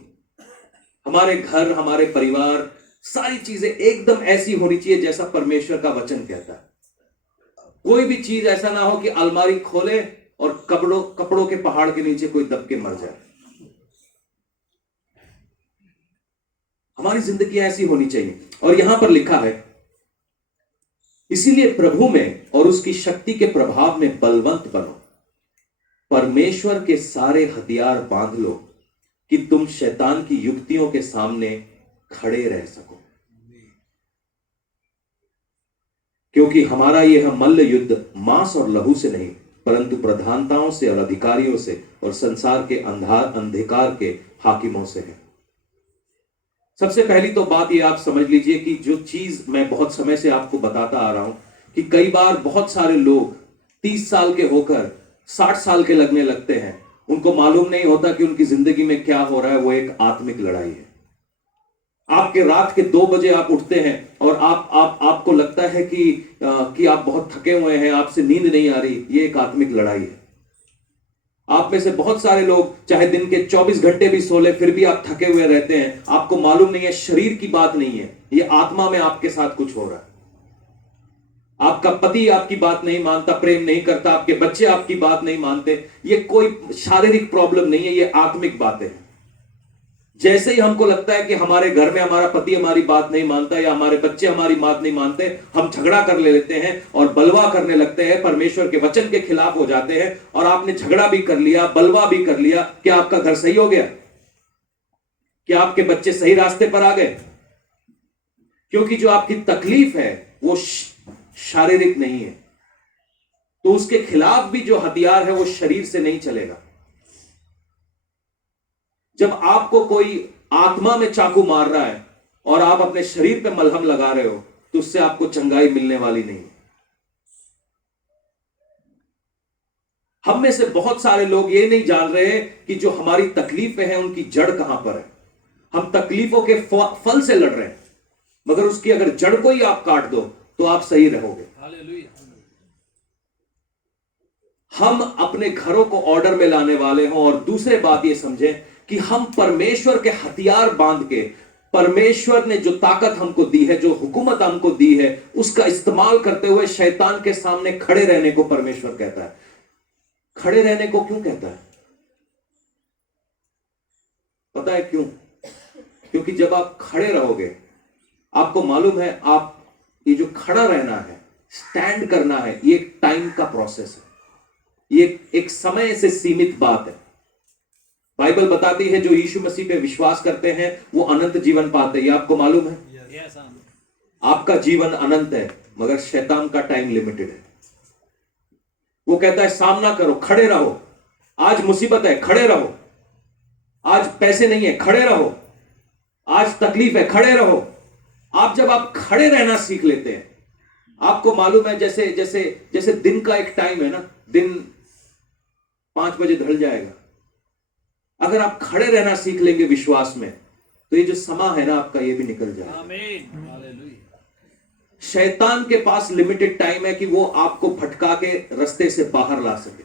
हमारे घर, हमारे परिवार, सारी चीजें एकदम ऐसी होनी चाहिए जैसा परमेश्वर का वचन कहता है। कोई भी चीज ऐसा ना हो कि अलमारी खोले और कपड़ों के पहाड़ के नीचे कोई दब के मर जाए। हमारी जिंदगी ऐसी होनी चाहिए। और यहां पर लिखा है, इसीलिए प्रभु में और उसकी शक्ति के प्रभाव में बलवंत बनो, परमेश्वर के सारे हथियार बांध लो कि तुम शैतान की युक्तियों के सामने खड़े रह सको। क्योंकि हमारा यह मल्ल युद्ध मांस और लहू से नहीं परंतु प्रधानताओं से और अधिकारियों से और संसार के अंधकार के हाकिमों से है। सबसे पहली तो बात ये आप समझ लीजिए कि जो चीज मैं बहुत समय से आपको बताता आ रहा हूं कि कई बार बहुत सारे लोग 30 साल के होकर 60 साल के लगने लगते हैं, उनको मालूम नहीं होता कि उनकी जिंदगी में क्या हो रहा है। वो एक आत्मिक लड़ाई है। आपके रात के 2 बजे आप उठते हैं और आपको लगता है कि आप बहुत थके हुए हैं, आपसे नींद नहीं आ रही। ये एक आत्मिक लड़ाई है। आप में से बहुत सारे लोग चाहे दिन के 24 घंटे भी सो ले, फिर भी आप थके हुए रहते हैं। आपको मालूम नहीं है, शरीर की बात नहीं है, ये आत्मा में आपके साथ कुछ हो रहा है। आपका पति आपकी बात नहीं मानता, प्रेम नहीं करता, आपके बच्चे आपकी बात नहीं मानते। ये कोई शारीरिक प्रॉब्लम नहीं है, ये आत्मिक बातें हैं। जैसे ही हमको लगता है कि हमारे घर में हमारा पति हमारी बात नहीं मानता या हमारे बच्चे हमारी बात नहीं मानते, हम झगड़ा कर ले लेते हैं और बलवा करने लगते हैं, परमेश्वर के वचन के खिलाफ हो जाते हैं। और आपने झगड़ा भी कर लिया, बलवा भी कर लिया, क्या आपका घर सही हो गया? क्या आपके बच्चे सही रास्ते पर आ गए? क्योंकि जो आपकी तकलीफ है वो शारीरिक नहीं है, तो उसके खिलाफ भी जो हथियार है वो शरीर से नहीं चलेगा। जब आपको कोई आत्मा में चाकू मार रहा है और आप अपने शरीर पे मलहम लगा रहे हो, तो उससे आपको चंगाई मिलने वाली नहीं। हम में से बहुत सारे लोग ये नहीं जान रहे कि जो हमारी तकलीफें हैं उनकी जड़ कहां पर है। हम तकलीफों के फल से लड़ रहे हैं, मगर उसकी अगर जड़ को ही आप काट दो तो आप सही रहोगे। हम अपने घरों को ऑर्डर में लाने वाले हों। और दूसरी बात ये समझें कि हम परमेश्वर के हथियार बांध के, परमेश्वर ने जो ताकत हमको दी है, जो हुकूमत हमको दी है, उसका इस्तेमाल करते हुए शैतान के सामने खड़े रहने को परमेश्वर कहता है। खड़े रहने को क्यों कहता है? पता है क्यों? क्योंकि जब आप खड़े रहोगे, आपको मालूम है, आप ये जो खड़ा रहना है, स्टैंड करना है, ये एक टाइम का प्रोसेस है, ये एक समय से सीमित बात है। बाइबल बताती है जो यीशु मसीह पे विश्वास करते हैं वो अनंत जीवन पाते हैं। ये आपको मालूम है? आपका जीवन अनंत है, मगर शैतान का टाइम लिमिटेड है। वो कहता है सामना करो, खड़े रहो। आज मुसीबत है, खड़े रहो। आज पैसे नहीं है, खड़े रहो। आज तकलीफ है, खड़े रहो। जब आप खड़े रहना सीख लेते हैं, आपको मालूम है जैसे जैसे जैसे दिन का एक टाइम है ना, दिन 5 बजे ढल जाएगा। अगर आप खड़े रहना सीख लेंगे विश्वास में, तो ये जो समा है ना आपका, ये भी निकल जाएगा। आमीन, हालेलुया। शैतान के पास लिमिटेड टाइम है कि वो आपको भटका के रास्ते से बाहर ला सके,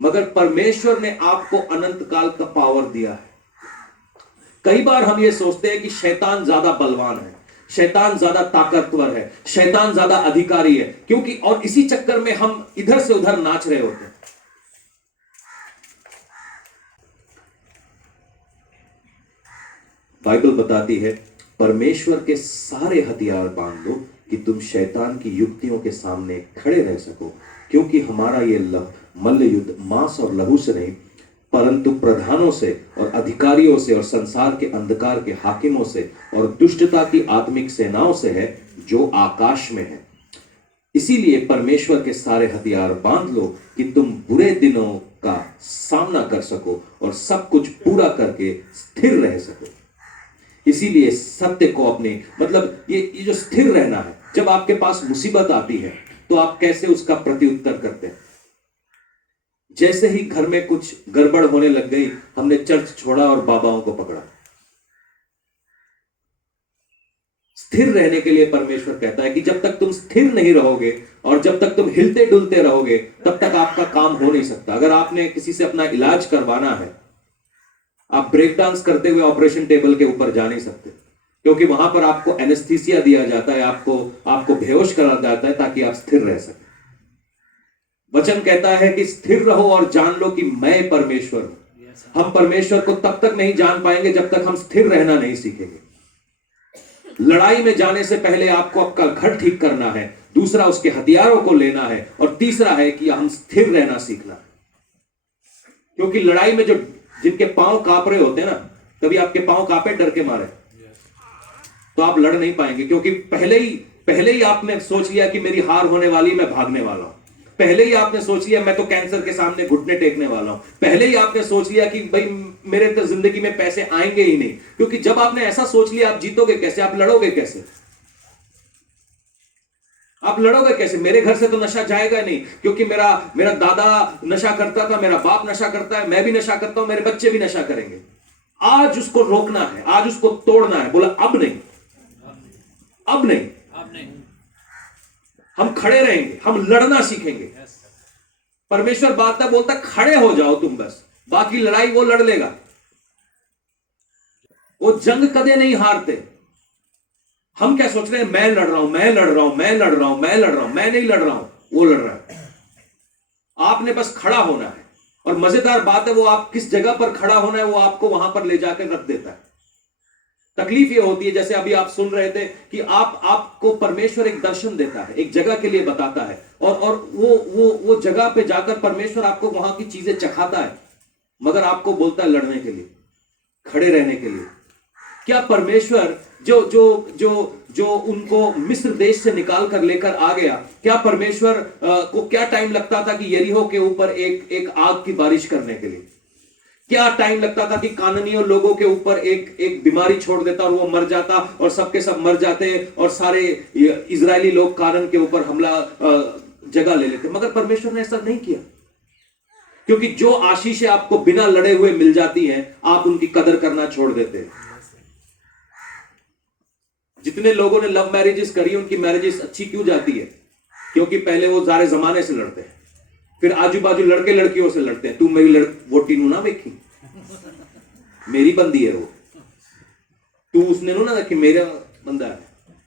मगर परमेश्वर ने आपको अनंत काल का पावर दिया है। कई बार हम ये सोचते हैं कि शैतान ज्यादा बलवान है, शैतान ज्यादा ताकतवर है, शैतान ज्यादा अधिकारी है, क्योंकि और इसी चक्कर में हम इधर से उधर नाच रहे होते हैं। बाइबल बताती है परमेश्वर के सारे हथियार बांध लो कि तुम शैतान की युक्तियों के सामने खड़े रह सको, क्योंकि हमारा ये मल्ल युद्ध मांस और लहू से नहीं, परंतु प्रधानों से और अधिकारियों से और संसार के अंधकार के हाकिमों से और दुष्टता की आत्मिक सेनाओं से है जो आकाश में है। इसीलिए परमेश्वर के सारे हथियार बांध लो कि तुम बुरे दिनों का सामना कर सको और सब कुछ पूरा करके स्थिर रह सको। इसीलिए सत्य को अपने, मतलब ये जो स्थिर रहना है, जब आपके पास मुसीबत आती है तो आप कैसे उसका प्रत्युत्तर करते हैं। जैसे ही घर में कुछ गड़बड़ होने लग गई, हमने चर्च छोड़ा और बाबाओं को पकड़ा। स्थिर रहने के लिए परमेश्वर कहता है कि जब तक तुम स्थिर नहीं रहोगे और जब तक तुम हिलते डुलते रहोगे, तब तक आपका काम हो नहीं सकता। अगर आपने किसी से अपना इलाज करवाना है, आप ब्रेक डांस करते हुए ऑपरेशन टेबल के ऊपर जा नहीं सकते, क्योंकि वहां पर आपको एनेस्थीसिया दिया जाता है, आपको बेहोश करा जाता है ताकि आप स्थिर रह सकें। वचन कहता है कि स्थिर रहो और जान लो कि मैं परमेश्वर हूं। हम परमेश्वर को तब तक नहीं जान पाएंगे जब तक हम स्थिर रहना नहीं सीखेंगे। लड़ाई में जाने से पहले आपको आपका घर ठीक करना है, दूसरा उसके हथियारों को लेना है, और तीसरा है कि हम स्थिर रहना सीखना है। क्योंकि लड़ाई में जो जिनके पांव कांप रहे होते हैं ना, कभी आपके पांव कांपे डर के मारे, तो आप लड़ नहीं पाएंगे, क्योंकि पहले ही आपने सोच लिया कि मेरी हार होने वाली, मैं भागने वाला हूं। पहले ही आपने सोच लिया मैं तो कैंसर के सामने घुटने टेकने वाला हूं, पहले ही आपने सोच लिया कि भाई मेरे तो जिंदगी में पैसे आएंगे ही नहीं। क्योंकि जब आपने ऐसा सोच लिया आप जीतोगे कैसे, आप लड़ोगे कैसे, आप लड़ोगे कैसे? मेरे घर से तो नशा जाएगा नहीं, क्योंकि मेरा मेरा दादा नशा करता था, मेरा बाप नशा करता है, मैं भी नशा करता हूं, मेरे बच्चे भी नशा करेंगे। आज उसको रोकना है, आज उसको तोड़ना है। बोला अब नहीं, अब नहीं, अब नहीं। हम खड़े रहेंगे, हम लड़ना सीखेंगे। परमेश्वर बात ना बोलता खड़े हो जाओ तुम, बस बाकी लड़ाई वो लड़ लेगा। वो जंग कदे नहीं हारते। हम क्या सोच रहे हैं, मैं लड़ रहा हूं, मैं लड़ रहा हूं, मैं लड़ रहा हूं, मैं लड़ रहा हूं, मैं नहीं लड़ रहा हूं, वो लड़ रहा है। आपने बस खड़ा होना है। और मजेदार बात है, वो आप किस जगह पर खड़ा होना है वो आपको वहां पर ले जाकर रख देता है। तकलीफ ये होती है, जैसे अभी आप सुन रहे थे कि आपको परमेश्वर एक दर्शन देता है, एक जगह के लिए बताता है, और वो जगह पे जाकर परमेश्वर आपको वहां की चीजें चखाता है, मगर आपको बोलता है लड़ने के लिए, खड़े रहने के लिए। क्या परमेश्वर जो जो जो जो उनको मिस्र देश से निकाल कर लेकर आ गया, क्या परमेश्वर को क्या टाइम लगता था कि यरीहो के ऊपर एक आग की बारिश करने के लिए? क्या टाइम लगता था कि कानानियों लोगों के ऊपर एक बीमारी छोड़ देता और वो मर जाता और सबके सब मर जाते और सारे इजरायली लोग कानान के ऊपर हमला जगह ले लेते? मगर परमेश्वर ने ऐसा नहीं किया, क्योंकि जो आशीषें आपको बिना लड़े हुए मिल जाती हैं, आप उनकी कदर करना छोड़ देते हैं। जितने लोगों ने लव मैरिजेस करी, उनकी मैरिजेस अच्छी क्यों जाती है? क्योंकि पहले वो सारे जमाने से लड़ते हैं, फिर आजू बाजू लड़के लड़कियों से लड़ते हैं। तू मेरी वोटी नू ना देखी, मेरी बंदी है वो, तू उसने ना देखी, मेरा बंदा है।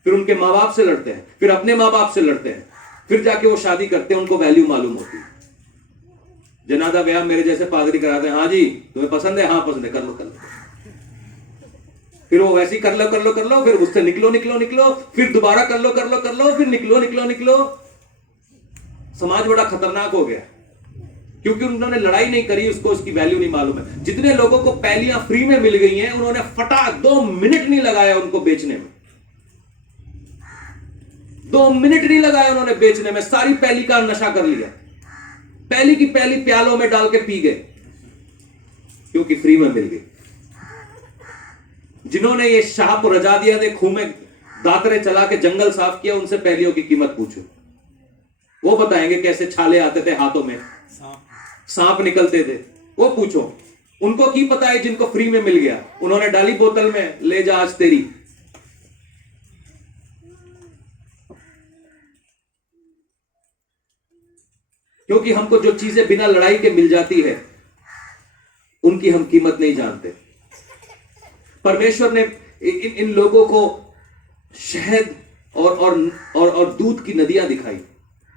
फिर उनके माँ बाप से लड़ते हैं, फिर अपने माँ बाप से लड़ते हैं, फिर जाके वो शादी करते हैं, उनको वैल्यू मालूम होती है। जनाजा ब्याह मेरे जैसे पादरी कराते हैं, हाँ जी तुम्हें पसंद है, हाँ पसंद है, कर लो कर लो। फिर वो वैसे ही कर लो कर लो कर लो, फिर उससे निकलो निकलो निकलो, फिर दोबारा कर लो कर लो कर लो, फिर निकलो निकलो निकलो। समाज बड़ा खतरनाक हो गया, क्योंकि उन्होंने लड़ाई नहीं करी, उसको उसकी वैल्यू नहीं मालूम है। जितने लोगों को पैलियां फ्री में मिल गई हैं, उन्होंने फटा 2 मिनट नहीं लगाया उनको बेचने में, 2 मिनट नहीं लगाया उन्होंने बेचने में, सारी पैली का नशा कर लिया, पैली की पैली प्यालों में डाल के पी गए, क्योंकि फ्री में मिल गई। जिन्होंने ये शाप रजा दिया थे, खूह में दातरे चला के जंगल साफ किया, उनसे पैलियों की कीमत पूछो, वो बताएंगे कैसे छाले आते थे हाथों में, सांप निकलते थे, वो पूछो। उनको की पता है जिनको फ्री में मिल गया, उन्होंने डाली बोतल में, ले जा आज तेरी। क्योंकि हमको जो चीजें बिना लड़ाई के मिल जाती है, उनकी हम कीमत नहीं जानते। परमेश्वर ने इन लोगों को शहद और दूध की नदियां दिखाई।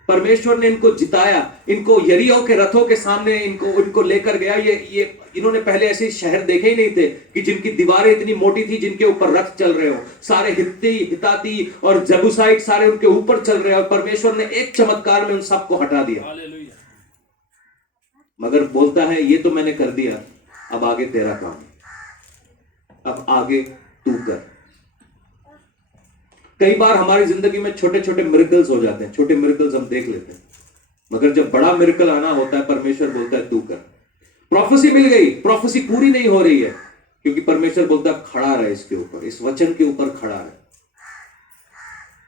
परमेश्वर ने इनको जिताया, इनको यरीहो के रथों के सामने इनको लेकर गया। ये इन्होंने पहले ऐसे शहर देखे ही नहीं थे कि जिनकी दीवारें इतनी मोटी थी, जिनके ऊपर रथ चल रहे हो, सारे हित्ती हिताती और जबूसाइट सारे उनके ऊपर चल रहे हो। परमेश्वर ने एक चमत्कार में उन सबको हटा दिया। हालेलुया। मगर बोलता है ये तो मैंने कर दिया, अब आगे तेरा काम, अब आगे तू कर। कई बार हमारी जिंदगी में छोटे छोटे मिरेकल्स हो जाते हैं, छोटे मिरेकल्स हम देख लेते हैं, मगर जब बड़ा मिरेकल आना होता है, परमेश्वर बोलता है तू कर। प्रोफेसी मिल गई, प्रोफेसी पूरी नहीं हो रही है, क्योंकि परमेश्वर बोलता है खड़ा रहे इसके ऊपर, इस वचन के ऊपर खड़ा रहे।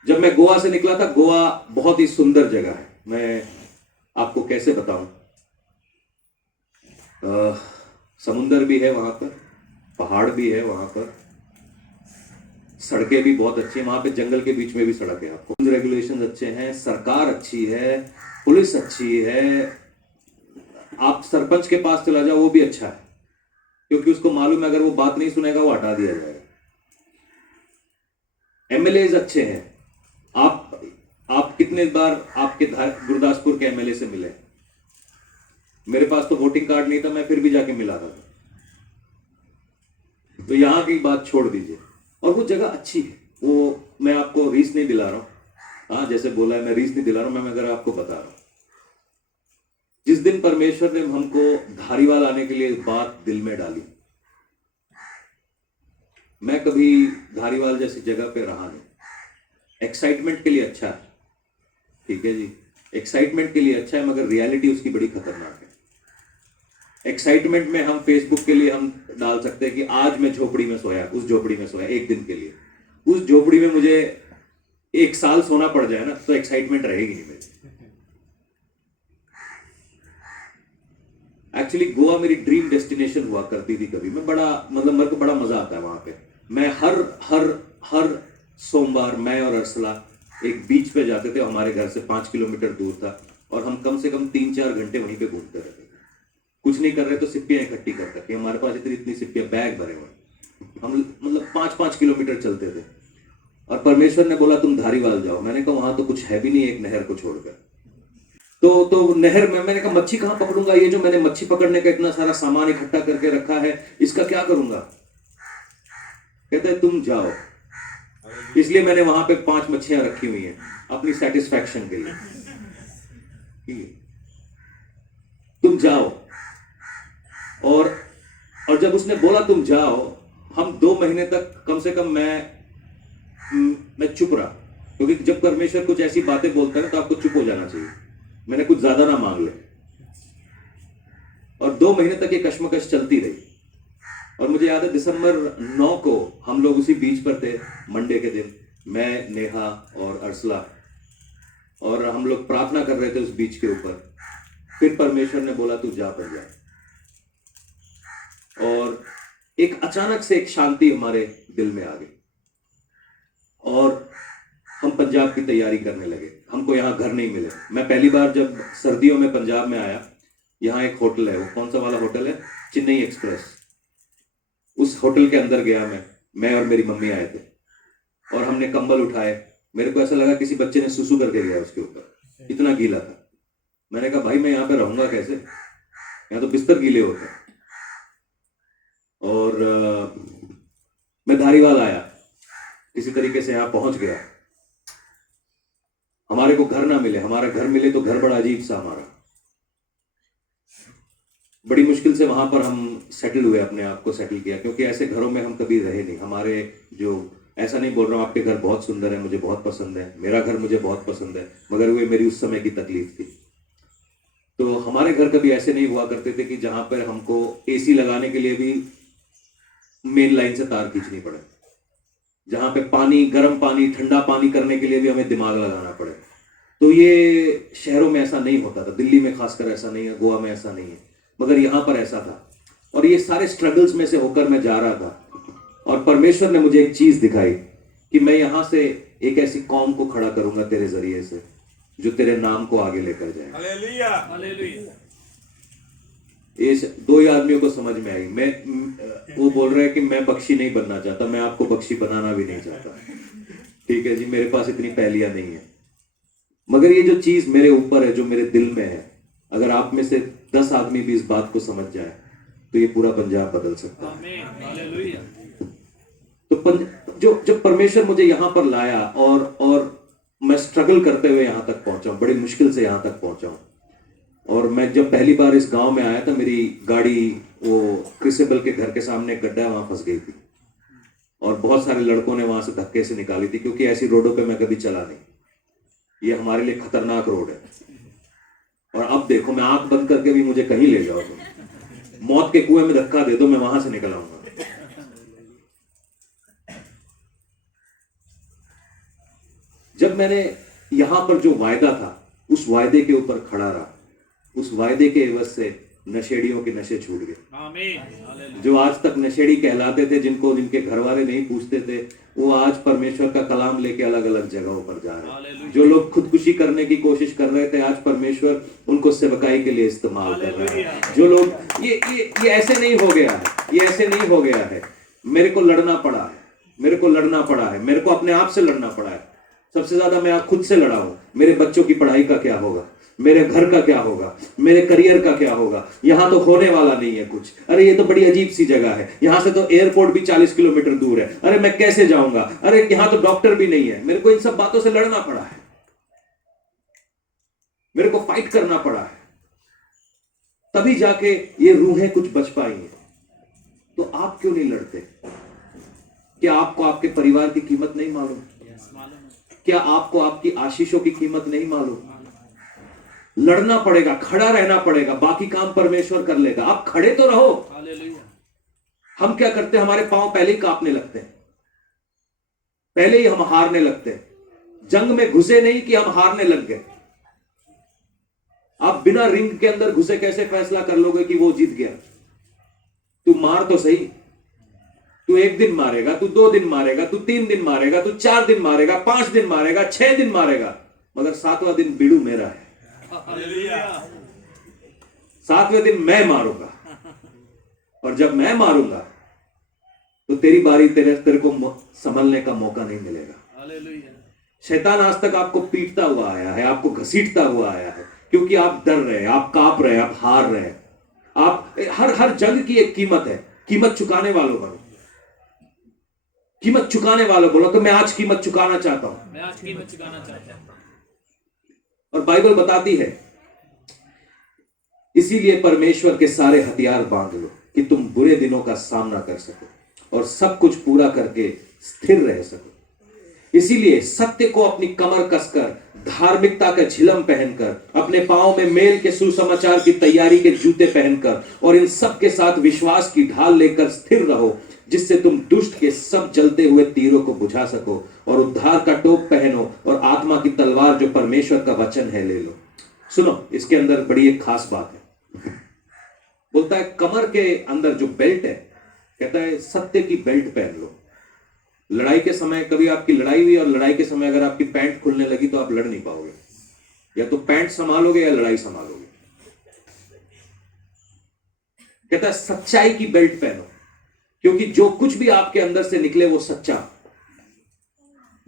जब मैं गोवा से निकला था, गोवा बहुत ही सुंदर जगह है, मैं आपको कैसे बताऊं। समुंदर भी है वहां पर, पहाड़ भी है वहां पर, सड़कें भी बहुत अच्छी है वहां पे, जंगल के बीच में भी सड़क है। आपको रेगुलेशन अच्छे हैं, सरकार अच्छी है, पुलिस अच्छी है। आप सरपंच के पास चला जाओ, वो भी अच्छा है, क्योंकि उसको मालूम है अगर वो बात नहीं सुनेगा वो हटा दिया जाएगा। एमएलए अच्छे हैं। आप कितने बार आपके गुरदासपुर के एमएलए से मिले? मेरे पास तो वोटिंग कार्ड नहीं था, मैं फिर भी जाके मिला था। तो यहां की बात छोड़ दीजिए, और वो जगह अच्छी है। वो मैं आपको रीस नहीं दिला रहा हूं, हाँ जैसे बोला है, मैं रीस नहीं दिला रहा हूं, मैं अगर आपको बता रहा हूं, जिस दिन परमेश्वर ने हमको धारीवाल आने के लिए बात दिल में डाली, मैं कभी धारीवाल जैसी जगह पे रहा नहीं। एक्साइटमेंट के लिए अच्छा है, ठीक है जी, एक्साइटमेंट के लिए अच्छा है, मगर रियलिटी उसकी बड़ी खतरनाक है। एक्साइटमेंट में हम फेसबुक के लिए हम डाल सकते हैं कि आज मैं झोपड़ी में सोया, उस झोपड़ी में सोया एक दिन के लिए। उस झोपड़ी में मुझे 1 साल सोना पड़ जाए ना, तो एक्साइटमेंट रहेगी नहीं मेरी। एक्चुअली गोवा मेरी ड्रीम डेस्टिनेशन हुआ करती थी कभी। मैं बड़ा मतलब मेरे को बड़ा मजा आता है वहां पे। मैं हर सोमवार मैं और अर्सला एक बीच पे जाते थे, हमारे घर से 5 किलोमीटर दूर था, और हम कम से कम 3-4 घंटे वहीं पे घूमते रहते थे। कुछ नहीं कर रहे तो सिप्पियां इकट्ठी कर करके, हमारे पास इतनी सिप्पियां बैग भरे हुए, हम मतलब 5-5 किलोमीटर चलते थे। और परमेश्वर ने बोला तुम धारीवाल जाओ। मैंने कहा वहां तो कुछ है भी नहीं एक नहर को छोड़कर। तो नहर में मैंने कहा मच्छी कहां पकड़ूंगा, ये जो मैंने मच्छी पकड़ने का इतना सारा सामान इकट्ठा करके रखा है इसका क्या करूंगा। कहता है तुम जाओ। इसलिए मैंने वहां पे 5 मच्छियां रखी हुई हैं अपनी सेटिस्फैक्शन के लिए। तुम जाओ। और जब उसने बोला तुम जाओ, हम 2 महीने तक कम से कम मैं चुप रहा, क्योंकि जब परमेश्वर कुछ ऐसी बातें बोलता है तो आपको चुप हो जाना चाहिए। मैंने कुछ ज्यादा ना मांग ले। और 2 महीने तक ये कश्मकश चलती रही। और मुझे याद है दिसंबर 9 को हम लोग उसी बीच पर थे, मंडे के दिन, मैं, नेहा और अर्सला, और हम लोग प्रार्थना कर रहे थे उस बीच के ऊपर। फिर परमेश्वर ने बोला तू जा पंजाब। और एक अचानक से एक शांति हमारे दिल में आ गई, और हम पंजाब की तैयारी करने लगे। हमको यहाँ घर नहीं मिले। मैं पहली बार जब सर्दियों में पंजाब में आया, यहाँ एक होटल है, वो कौन सा वाला होटल है, चेन्नई एक्सप्रेस, उस होटल के अंदर गया मैं और मेरी मम्मी आए थे, और हमने कंबल उठाए। मेरे को ऐसा लगा किसी बच्चे ने सुसु करके गया उसके ऊपर, इतना गीला था। मैंने कहा भाई मैं यहाँ पे रहूंगा कैसे, यहाँ तो बिस्तर गीले होते हैं। और मैं धारीवाल आया, किसी तरीके से यहाँ पहुंच गया। हमारे को घर ना मिले, हमारा घर मिले तो घर बड़ा अजीब सा हमारा। बड़ी मुश्किल से वहां पर हम सेटल हुए, अपने आप को सेटल किया, क्योंकि ऐसे घरों में हम कभी रहे नहीं। हमारे जो, ऐसा नहीं बोल रहा हूँ आपके घर बहुत सुंदर है, मुझे बहुत पसंद है, मेरा घर मुझे बहुत पसंद है, मगर वो मेरी उस समय की तकलीफ थी। तो हमारे घर कभी ऐसे नहीं हुआ करते थे कि जहां पर हमको एसी लगाने के लिए भी मेन लाइन से तार खींचनी पड़े, जहां पे पानी, गर्म पानी, ठंडा पानी करने के लिए भी हमें दिमाग लगाना पड़े। तो ये शहरों में ऐसा नहीं होता था, दिल्ली में खासकर ऐसा नहीं है, गोवा में ऐसा नहीं है, मगर यहाँ पर ऐसा था। और ये सारे स्ट्रगल्स में से होकर मैं जा रहा था, और परमेश्वर ने मुझे एक चीज दिखाई कि मैं यहाँ से एक ऐसी कौम को खड़ा करूंगा तेरे जरिए से, जो तेरे नाम को आगे लेकर जाए। Hallelujah, hallelujah. ये 2 ही आदमियों को समझ में आई। वो बोल रहे हैं कि मैं बख्शी नहीं बनना चाहता, मैं आपको बख्शी बनाना भी नहीं चाहता। ठीक है जी, मेरे पास इतनी पहलियां नहीं है, मगर ये जो चीज मेरे ऊपर है, जो मेरे दिल में है, अगर आप में से 10 आदमी भी इस बात को समझ जाए तो ये पूरा पंजाब बदल सकता है। हालेलुया। तो जब परमेश्वर मुझे यहाँ पर लाया, और मैं स्ट्रगल करते हुए यहाँ तक पहुंचा हूं, बड़ी मुश्किल से यहाँ तक पहुंचा हूं। और मैं जब पहली बार इस गांव में आया था, मेरी गाड़ी वो क्रिसेबल के घर के सामने गड्ढा है, वहां फंस गई थी, और बहुत सारे लड़कों ने वहां से धक्के से निकाली थी, क्योंकि ऐसी रोडों पे मैं कभी चला नहीं। ये हमारे लिए खतरनाक रोड है। और अब देखो, मैं आंख बंद करके भी मुझे कहीं ले जाओ, तुम मौत के कुएं में धक्का दे दो, मैं वहां से निकल आऊंगा। जब मैंने यहां पर जो वायदा था, उस वायदे के ऊपर खड़ा रहा, उस वायदे के एवज से नशेड़ियों के नशे छूट गए। आमीन। जो आज तक नशेड़ी कहलाते थे, जिनके घर वाले नहीं पूछते थे, वो आज परमेश्वर का कलाम लेके अलग अलग जगहों पर जा रहे हैं। जो लोग खुदकुशी करने की कोशिश कर रहे थे, आज परमेश्वर उनको सेवकाई के लिए इस्तेमाल कर रहा है। जो लोग ये ऐसे नहीं हो गया है, ये ऐसे नहीं हो गया है। मेरे को लड़ना पड़ा है, मेरे को लड़ना पड़ा है, मेरे को अपने आप से लड़ना पड़ा है। सबसे ज्यादा मैं खुद से लड़ा हूं। मेरे बच्चों की पढ़ाई का क्या होगा, मेरे घर का क्या होगा, मेरे करियर का क्या होगा, यहां तो होने वाला नहीं है कुछ। अरे ये तो बड़ी अजीब सी जगह है, यहां से तो एयरपोर्ट भी 40 किलोमीटर दूर है, अरे मैं कैसे जाऊंगा, अरे यहां तो डॉक्टर भी नहीं है। मेरे को इन सब बातों से लड़ना पड़ा है, मेरे को फाइट करना पड़ा है, तभी जाके ये रूहें कुछ बच पाई हैं। तो आप क्यों नहीं लड़ते? क्या आपको आपके परिवार की कीमत नहीं मालूम? क्या आपको आपकी आशीषों की कीमत नहीं मालूम? लड़ना पड़ेगा, खड़ा रहना पड़ेगा, बाकी काम परमेश्वर कर लेगा। आप खड़े तो रहो। हालेलुया। हम क्या करते हैं, हमारे पांव पहले ही कांपने लगते हैं, पहले ही हम हारने लगते हैं। जंग में घुसे नहीं कि हम हारने लग गए। आप बिना रिंग के अंदर घुसे कैसे फैसला कर लोगे कि वो जीत गया? तू मार तो सही। तू 1 दिन मारेगा, तू 2 दिन मारेगा, तू 3 दिन मारेगा, तू 4 दिन मारेगा, 5 दिन मारेगा, 6 दिन मारेगा, मगर 7वां दिन बीड़ू मेरा है। हालेलुया। 7वें दिन मैं मारूंगा, और जब मैं मारूंगा तो तेरी बारी, तेरे को संभलने का मौका नहीं मिलेगा। हालेलुया। शैतान आज तक आपको पीटता हुआ आया है, आपको घसीटता हुआ आया है, क्योंकि आप डर रहे हैं, आप कांप रहे हैं, आप हार रहे हैं। आप हर जंग की एक कीमत है। कीमत चुकाने वालों बनो, कीमत चुकाने वालों बोलो। तो मैं आज कीमत चुकाना चाहता हूं। मैं आज कीमत चुकाना चाहता हूं। और बाइबल बताती है, इसीलिए परमेश्वर के सारे हथियार बांध लो कि तुम बुरे दिनों का सामना कर सको और सब कुछ पूरा करके स्थिर रह सको। इसीलिए सत्य को अपनी कमर कसकर, धार्मिकता का झिलम पहनकर, अपने पांव में मेल के सुसमाचार की तैयारी के जूते पहनकर, और इन सब के साथ विश्वास की ढाल लेकर स्थिर रहो, जिससे तुम दुष्ट के सब जलते हुए तीरों को बुझा सको। और उद्धार का टोप पहनो और आत्मा की तलवार जो परमेश्वर का वचन है ले लो। सुनो, इसके अंदर बड़ी एक खास बात है। बोलता है कमर के अंदर जो बेल्ट है, कहता है सत्य की बेल्ट पहन लो। लड़ाई के समय कभी आपकी लड़ाई हुई और लड़ाई के समय अगर आपकी पैंट खुलने लगी तो आप लड़ नहीं पाओगे। या तो पैंट संभालोगे या लड़ाई संभालोगे। कहता है सच्चाई की बेल्ट पहनो, क्योंकि जो कुछ भी आपके अंदर से निकले वो सच्चा।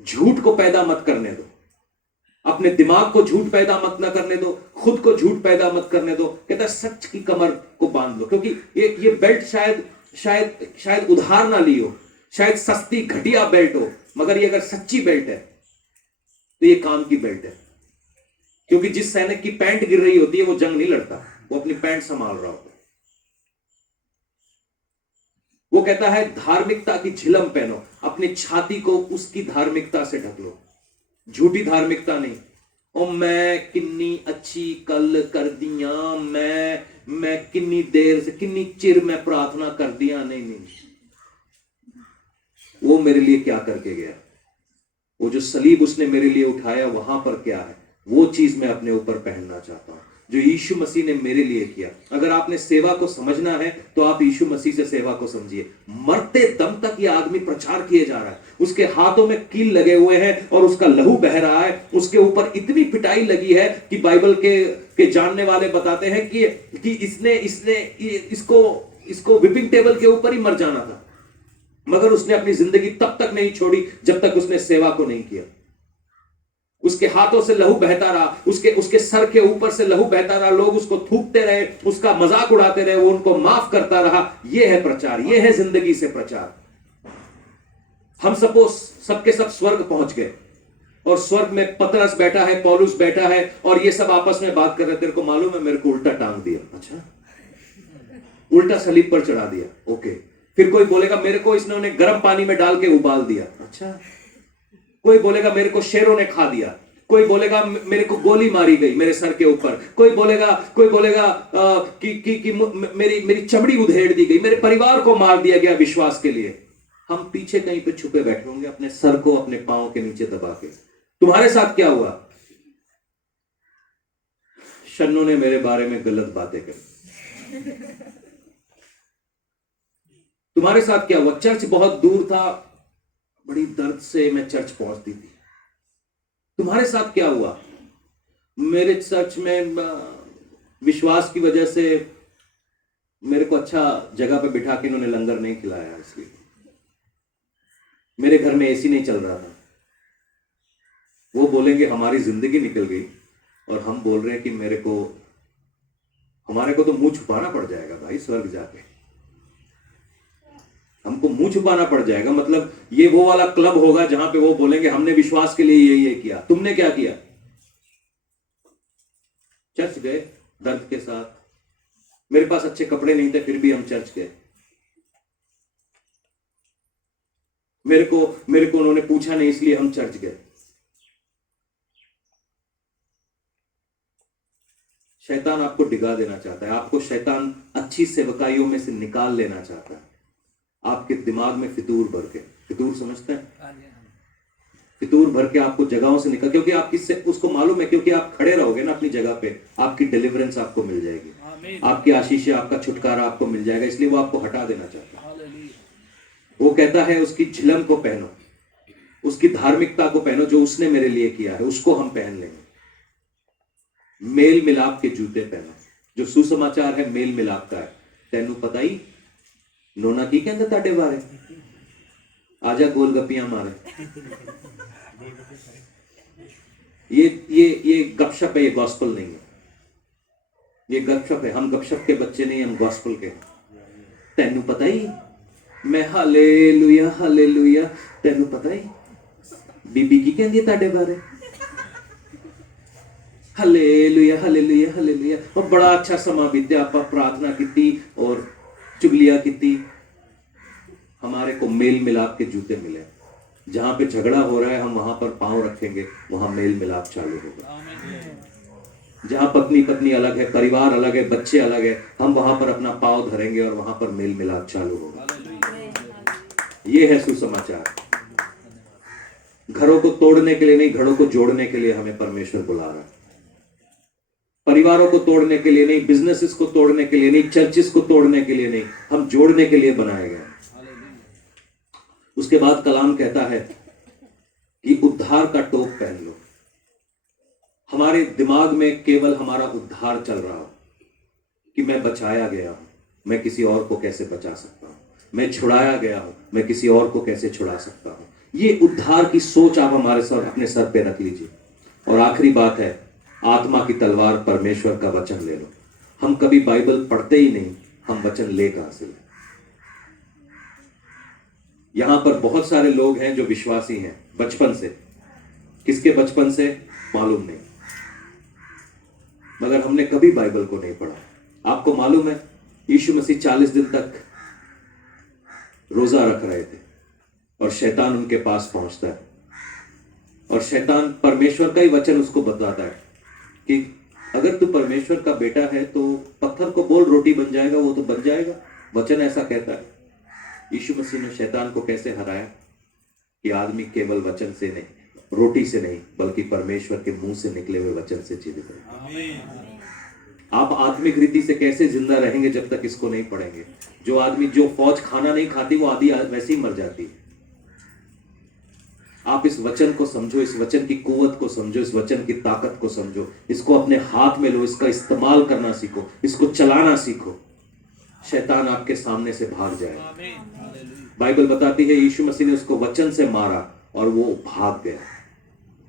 झूठ को पैदा मत करने दो, अपने दिमाग को झूठ पैदा मत ना करने दो, खुद को झूठ पैदा मत करने दो। कहता है सच की कमर को बांध लो, क्योंकि ये बेल्ट शायद उधार ना ली हो, शायद सस्ती घटिया बेल्ट हो, मगर ये अगर सच्ची बेल्ट है तो ये काम की बेल्ट है। क्योंकि जिस सैनिक की पैंट गिर रही होती है वो जंग नहीं लड़ता, वो अपनी पैंट संभाल रहा होता है। वो कहता है धार्मिकता की झिलम पहनो, अपनी छाती को उसकी धार्मिकता से ढक लो, झूठी धार्मिकता नहीं। ओ मैं किन्नी अच्छी कल कर दिया, मैं किन्नी देर से किन्नी चिर मैं प्रार्थना कर दिया। नहीं, वो मेरे लिए क्या करके गया, वो जो सलीब उसने मेरे लिए उठाया वहां पर क्या है, वो चीज मैं अपने ऊपर पहनना चाहता हूं, जो यीशु मसीह ने मेरे लिए किया। अगर आपने सेवा को समझना है तो आप यीशु मसीह से सेवा को समझिए। मरते दम तक ये आदमी प्रचार किए जा रहा है, उसके हाथों में कील लगे हुए हैं और उसका लहू बह रहा है, उसके ऊपर इतनी पिटाई लगी है कि बाइबल के जानने वाले बताते हैं कि इसको विपिंग टेबल के ऊपर ही मर जाना था, मगर उसने अपनी जिंदगी तब तक नहीं छोड़ी जब तक उसने सेवा को नहीं किया। उसके हाथों से लहू बहता रहा, उसके सर के ऊपर से लहू बहता रहा, लोग उसको थूकते रहे, उसका मजाक उड़ाते रहे, वो उनको माफ करता रहा। यह है प्रचार, यह है जिंदगी से प्रचार। हम सपोज सबके सब स्वर्ग पहुंच गए और स्वर्ग में पतरस बैठा है, पौलुस बैठा है और ये सब आपस में बात कर रहे, तेरे को मालूम है मेरे को उल्टा टांग दिया। अच्छा, उल्टा सलीब पर चढ़ा दिया। ओके, फिर कोई बोलेगा मेरे को इसने गर्म पानी में डाल के उबाल दिया। अच्छा, कोई बोलेगा मेरे को शेरों ने खा दिया, कोई बोलेगा मेरे को गोली मारी गई मेरे सर के ऊपर, कोई बोलेगा कि मेरी चमड़ी उधेड़ दी गई, मेरे परिवार को मार दिया गया विश्वास के लिए। हम पीछे कहीं पे छुपे बैठे होंगे, अपने सर को अपने पांव के नीचे दबा के। तुम्हारे साथ क्या हुआ? शन्नू ने मेरे बारे में गलत बातें करी। तुम्हारे साथ क्या हुआ? चर्च बहुत दूर था, बड़ी दर्द से मैं चर्च पहुंचती थी। तुम्हारे साथ क्या हुआ? मेरे चर्च में विश्वास की वजह से मेरे को अच्छा जगह पे बिठा के इन्होंने लंगर नहीं खिलाया, इसलिए मेरे घर में एसी नहीं चल रहा था। वो बोलेंगे हमारी जिंदगी निकल गई, और हम बोल रहे हैं कि हमारे को तो मुंह छुपाना पड़ जाएगा भाई, स्वर्ग जाके हमको मुंह छुपाना पड़ जाएगा। मतलब ये वो वाला क्लब होगा जहां पे वो बोलेंगे हमने विश्वास के लिए ये किया, तुमने क्या किया? चर्च गए दर्द के साथ, मेरे पास अच्छे कपड़े नहीं थे फिर भी हम चर्च गए। मेरे को उन्होंने पूछा नहीं इसलिए हम चर्च गए। शैतान आपको डिगा देना चाहता है, आपको शैतान अच्छी सेवकाइयों में से निकाल लेना चाहता है, आपके दिमाग में फितूर भर के। फितूर समझते हैं? हाँ जी, हाँ जी। फितूर भर के आपको जगहों से निकाल, क्योंकि आप किससे उसको मालूम है, क्योंकि आप खड़े रहोगे ना अपनी जगह पे, आपकी डिलीवरेंस आपको मिल जाएगी, आमीन। आपकी आशीष, आपका छुटकारा आपको मिल जाएगा, इसलिए वो आपको हटा देना चाहता है। हालेलुया। वो कहता है उसकी झिलम को पहनो, उसकी धार्मिकता को पहनो जो उसने मेरे लिए किया है, उसको हम पहन लेंगे। मेल मिलाप के जूते पहनो। जो सुसमाचार है मेल मिलाप का है। तेनू पता ही नोना की कहते ताडे बारे, आजा गोलगप्पियां मारे। ये गपशप है, ये गॉस्पल नहीं है, ये गपशप है। हम गपशप के बच्चे नहीं, हम गॉस्पल के। तेनू पता ही मैं हालेलुया हालेलुया, तेनू पता ही बीबी की कहती है ताडे बारे, हालेलुया हालेलुया हालेलुया। और बड़ा अच्छा समा बीत्या, आप प्रार्थना की और चुगलियां की। हमारे को मेल मिलाप के जूते मिले। जहां पे झगड़ा हो रहा है हम वहां पर पांव रखेंगे, वहां मेल मिलाप चालू होगा। आमीन। जहां पत्नी पत्नी अलग है, परिवार अलग है, बच्चे अलग है, हम वहां पर अपना पांव धरेंगे और वहां पर मेल मिलाप चालू होगा। हालेलुया। ये है सुसमाचार। घरों को तोड़ने के लिए नहीं, घरों को जोड़ने के लिए हमें परमेश्वर बुला रहा है। परिवारों को तोड़ने के लिए नहीं, बिजनेसेस को तोड़ने के लिए नहीं, चर्चिस को तोड़ने के लिए नहीं, हम जोड़ने के लिए बनाए गए। उसके बाद कलाम कहता है कि उद्धार का टोप पहन लो। हमारे दिमाग में केवल हमारा उद्धार चल रहा हो कि मैं बचाया गया हूं, मैं किसी और को कैसे बचा सकता हूं, मैं छुड़ाया गया हूं, मैं किसी और को कैसे छुड़ा सकता हूं। ये उद्धार की सोच आप हमारे सर अपने सर पे रख लीजिए। और आखिरी बात है, आत्मा की तलवार परमेश्वर का वचन ले लो। हम कभी बाइबल पढ़ते ही नहीं, हम वचन ले कहां से लें? यहां पर बहुत सारे लोग हैं जो विश्वासी हैं बचपन से। किसके बचपन से मालूम नहीं, मगर हमने कभी बाइबल को नहीं पढ़ा। आपको मालूम है यीशु मसीह 40 दिन तक रोजा रख रहे थे और शैतान उनके पास पहुंचता है और शैतान परमेश्वर का ही वचन उसको बताता है कि अगर तू परमेश्वर का बेटा है तो पत्थर को बोल रोटी बन जाएगा। वो तो बन जाएगा, वचन ऐसा कहता है। यीशु मसीह ने शैतान को कैसे हराया कि आदमी केवल वचन से नहीं, रोटी से नहीं, बल्कि परमेश्वर के मुंह से निकले हुए वचन से जीवित है। आमीन। आप आत्मिक रीति से कैसे जिंदा रहेंगे जब तक इसको नहीं पढ़ेंगे? जो फौज खाना नहीं खाती वो आधी वैसे ही मर जाती है। आप इस वचन को समझो, इस वचन की कुव्वत को समझो, इस वचन की ताकत को समझो, इसको अपने हाथ में लो, इसका इस्तेमाल करना सीखो, इसको चलाना सीखो। शैतान आपके सामने से भाग जाएगा। आमीन। हालेलुया। बाइबल बताती है यीशु मसीह ने उसको वचन से मारा और वो भाग गया।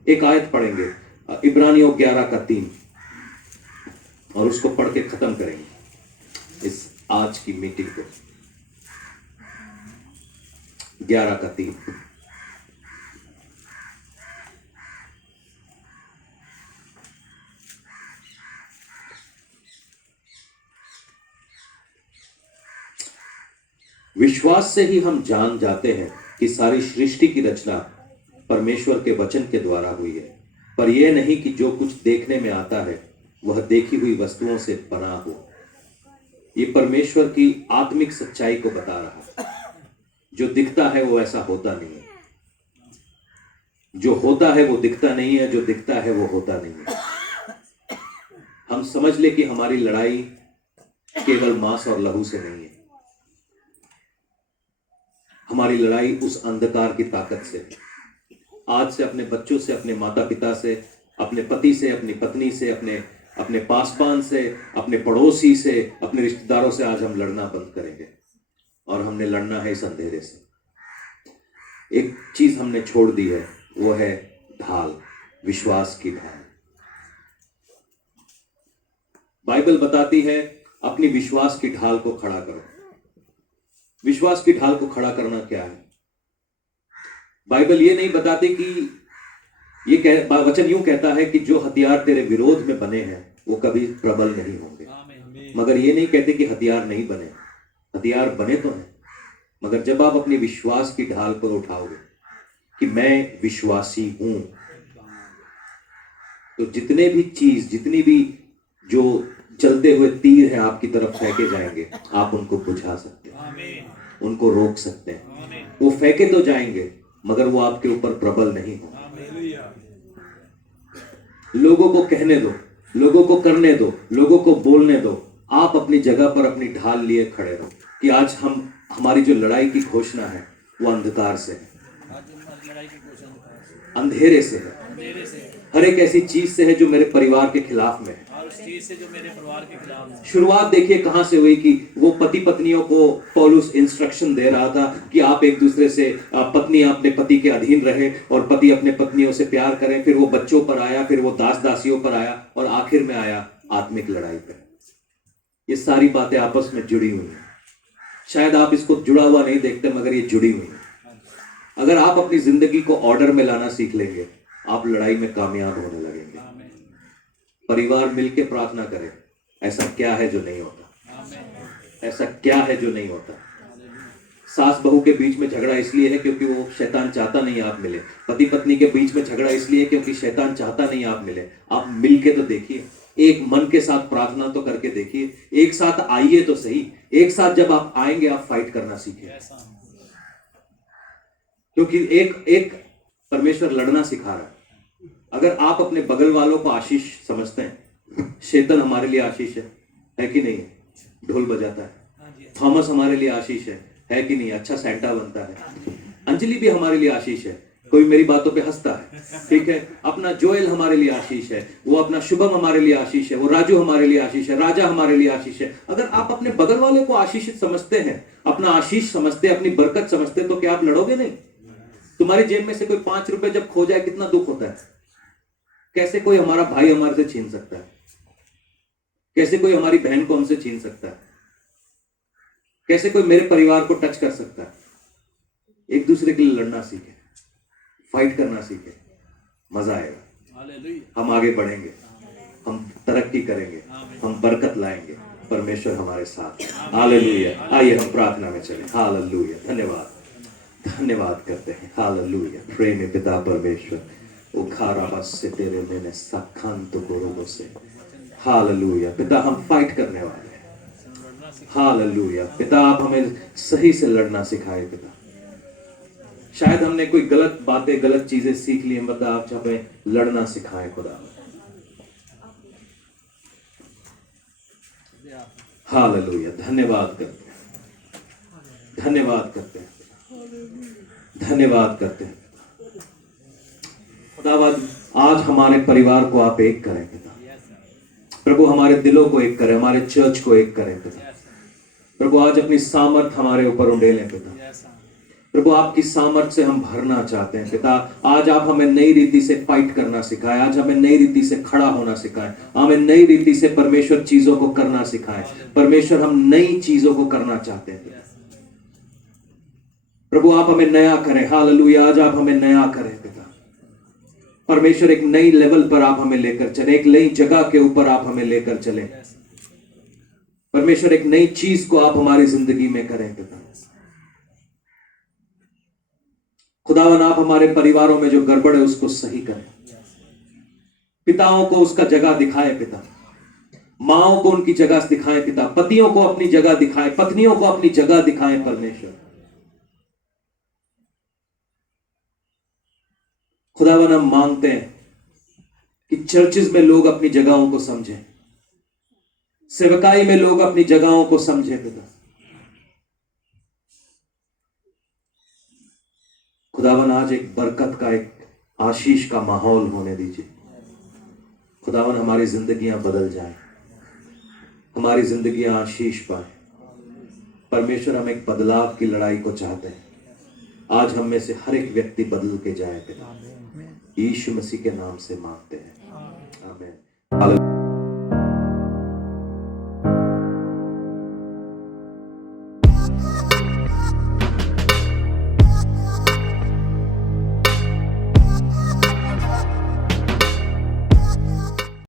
एक आयत पढ़ेंगे इब्रानियों 11:3 और उसको पढ़ के खत्म करेंगे इस आज की मीटिंग को। 11:3 विश्वास से ही हम जान जाते हैं कि सारी सृष्टि की रचना परमेश्वर के वचन के द्वारा हुई है, पर यह नहीं कि जो कुछ देखने में आता है वह देखी हुई वस्तुओं से बना हो। ये परमेश्वर की आत्मिक सच्चाई को बता रहा है। जो दिखता है वो ऐसा होता नहीं है, जो होता है वो दिखता नहीं है, जो दिखता है वो होता नहीं है। हम समझ ले कि हमारी लड़ाई केवल मांस और लहू से नहीं है, हमारी लड़ाई उस अंधकार की ताकत से। आज से अपने बच्चों से, अपने माता पिता से, अपने पति से, अपनी पत्नी से, अपने पासपान से, अपने पड़ोसी से, अपने रिश्तेदारों से आज हम लड़ना बंद करेंगे और हमने लड़ना है इस अंधेरे से। एक चीज हमने छोड़ दी है, वो है ढाल, विश्वास की ढाल। बाइबल बताती है अपनी विश्वास की ढाल को खड़ा करो। विश्वास की ढाल को खड़ा करना क्या है? बाइबल ये नहीं बताती कि वचन यूं कहता है कि जो हथियार तेरे विरोध में बने हैं वो कभी प्रबल नहीं होंगे, मगर ये नहीं कहते कि हथियार नहीं बने। हथियार बने तो हैं, मगर जब आप अपनी विश्वास की ढाल पर उठाओगे कि मैं विश्वासी हूं, तो जितने भी चीज, जितनी भी जो चलते हुए तीर है आपकी तरफ फेंके जाएंगे, आप उनको बुझा सकते हैं, उनको रोक सकते हैं। वो फेंके तो जाएंगे मगर वो आपके ऊपर प्रबल नहीं हो। लोगों को कहने दो, लोगों को करने दो, लोगों को बोलने दो। आप अपनी जगह पर अपनी ढाल लिए खड़े रहो कि आज हमारी जो लड़ाई की घोषणा है वो अंधकार से है, लड़ाई की कोशिश अंधेरे से है, अंधेरे से हर एक ऐसी चीज से है जो मेरे परिवार के खिलाफ में है। और उस चीज से जो मेरे परिवार के खिलाफ है। शुरुआत देखिए कहां से हुई कि वो पति पत्नियों को पौलुस इंस्ट्रक्शन दे रहा था कि आप एक दूसरे से, पत्नी अपने पति के अधीन रहे और पति अपने पत्नियों से प्यार करें। फिर वो बच्चों पर आया, फिर वो दास दासियों पर आया और आखिर में आया आत्मिक लड़ाई पे। ये सारी बातें आपस में जुड़ी हुई हैं। शायद आप इसको जुड़ा हुआ नहीं देखते मगर ये जुड़ी हुई है। अगर आप अपनी जिंदगी को ऑर्डर में लाना सीख लेंगे, आप लड़ाई में कामयाब होने लगेंगे। परिवार मिलके प्रार्थना करें, ऐसा क्या है जो नहीं होता, ऐसा क्या है जो नहीं होता। सास बहू के बीच में झगड़ा इसलिए है क्योंकि वो शैतान चाहता नहीं आप मिले। पति पत्नी के बीच में झगड़ा इसलिए क्योंकि शैतान चाहता नहीं आप मिले। आप मिलके तो देखिए, एक मन के साथ प्रार्थना तो करके देखिए, एक साथ आइए तो सही। एक साथ जब आप आएंगे आप फाइट करना सीखें, क्योंकि एक परमेश्वर लड़ना सिखा रहा है। अगर आप अपने बगल वालों को आशीष समझते हैं, शैतान हमारे लिए आशीष है कि नहीं है? ढोल बजाता है। थॉमस हमारे लिए आशीष है कि नहीं? अच्छा सैंटा बनता है। अंजलि भी हमारे लिए आशीष है, कोई मेरी बातों पे हंसता है, ठीक है। अपना जोएल हमारे लिए आशीष है, वो अपना शुभम हमारे लिए आशीष है, वो राजू हमारे लिए आशीष है, राजा हमारे लिए आशीष है। अगर आप अपने बगल वाले को आशीषित समझते हैं, अपना आशीष समझते, अपनी बरकत समझते, तो क्या आप लड़ोगे नहीं? तुम्हारी जेब में से कोई 5 रुपए जब खो जाए कितना दुख होता है। कैसे कोई हमारा भाई हमारे से छीन सकता है? कैसे कोई हमारी बहन को हमसे छीन सकता है? कैसे कोई मेरे परिवार को टच कर सकता है? एक दूसरे के लिए लड़ना सीखे, फाइट करना सीखे, मजा आएगा। हम आगे बढ़ेंगे, हम तरक्की करेंगे, हम बरकत लाएंगे। परमेश्वर हमारे साथ है। हालेलुया। आइए हम प्रार्थना में चलें। हालेलुया। धन्यवाद, धन्यवाद करते हैं। हालेलुया। प्रेमी पिता परमेश्वर, उखाराबस से तेरे मैंने सखांत गुरु से। हालेलुया। पिता हम फाइट करने वाले हैं। हालेलुया। पिता आप हमें सही से लड़ना सिखाए। पिता शायद हमने कोई गलत बातें, गलत चीजें सीख ली, मतलब आप हमें लड़ना सिखाए खुदा। हालेलुया। धन्यवाद करते हैं, धन्यवाद करते हैं, धन्यवाद करते हैं खुदावंद। आज हमारे परिवार को आप एक करें पिता प्रभु, हमारे दिलों को एक करें, हमारे चर्च को एक करें पिता प्रभु। आज अपनी सामर्थ हमारे ऊपर उंडेलें पिता प्रभु। आपकी सामर्थ से हम भरना चाहते हैं पिता। आज आप हमें नई रीति से फाइट करना सिखाएं, आज हमें नई रीति से खड़ा होना सिखाएं, हमें नई रीति से परमेश्वर चीजों को करना सिखाएं। परमेश्वर हम नई चीजों को करना चाहते हैं पिता प्रभु। आप हमें नया करें। हालेलुया। आज आप हमें नया करें पिता परमेश्वर। एक नई लेवल पर आप हमें लेकर चले, एक नई जगह के ऊपर आप हमें लेकर चले परमेश्वर। एक नई चीज को आप हमारी जिंदगी में करें पिता खुदावन। आप हमारे परिवारों में जो गड़बड़ है उसको सही करें। पिताओं को उसका जगह दिखाए पिता, माओं को उनकी जगह दिखाएं पिता, पतियों को अपनी जगह दिखाएं, पत्नियों को अपनी जगह दिखाएं परमेश्वर। खुदावन हम मांगते हैं कि चर्चेस में लोग अपनी जगहों को समझें, सेवकाई में लोग अपनी जगहों को समझें पिता खुदावन। आज एक बरकत का, एक आशीष का माहौल होने दीजिए खुदावन। हमारी जिंदगियां बदल जाएं, हमारी जिंदगियां आशीष पाए परमेश्वर। हम एक बदलाव की लड़ाई को चाहते हैं। आज हम में से हर एक व्यक्ति बदल के जाए पिता, यीशु मसीह के नाम से मांगते हैं, आमीन।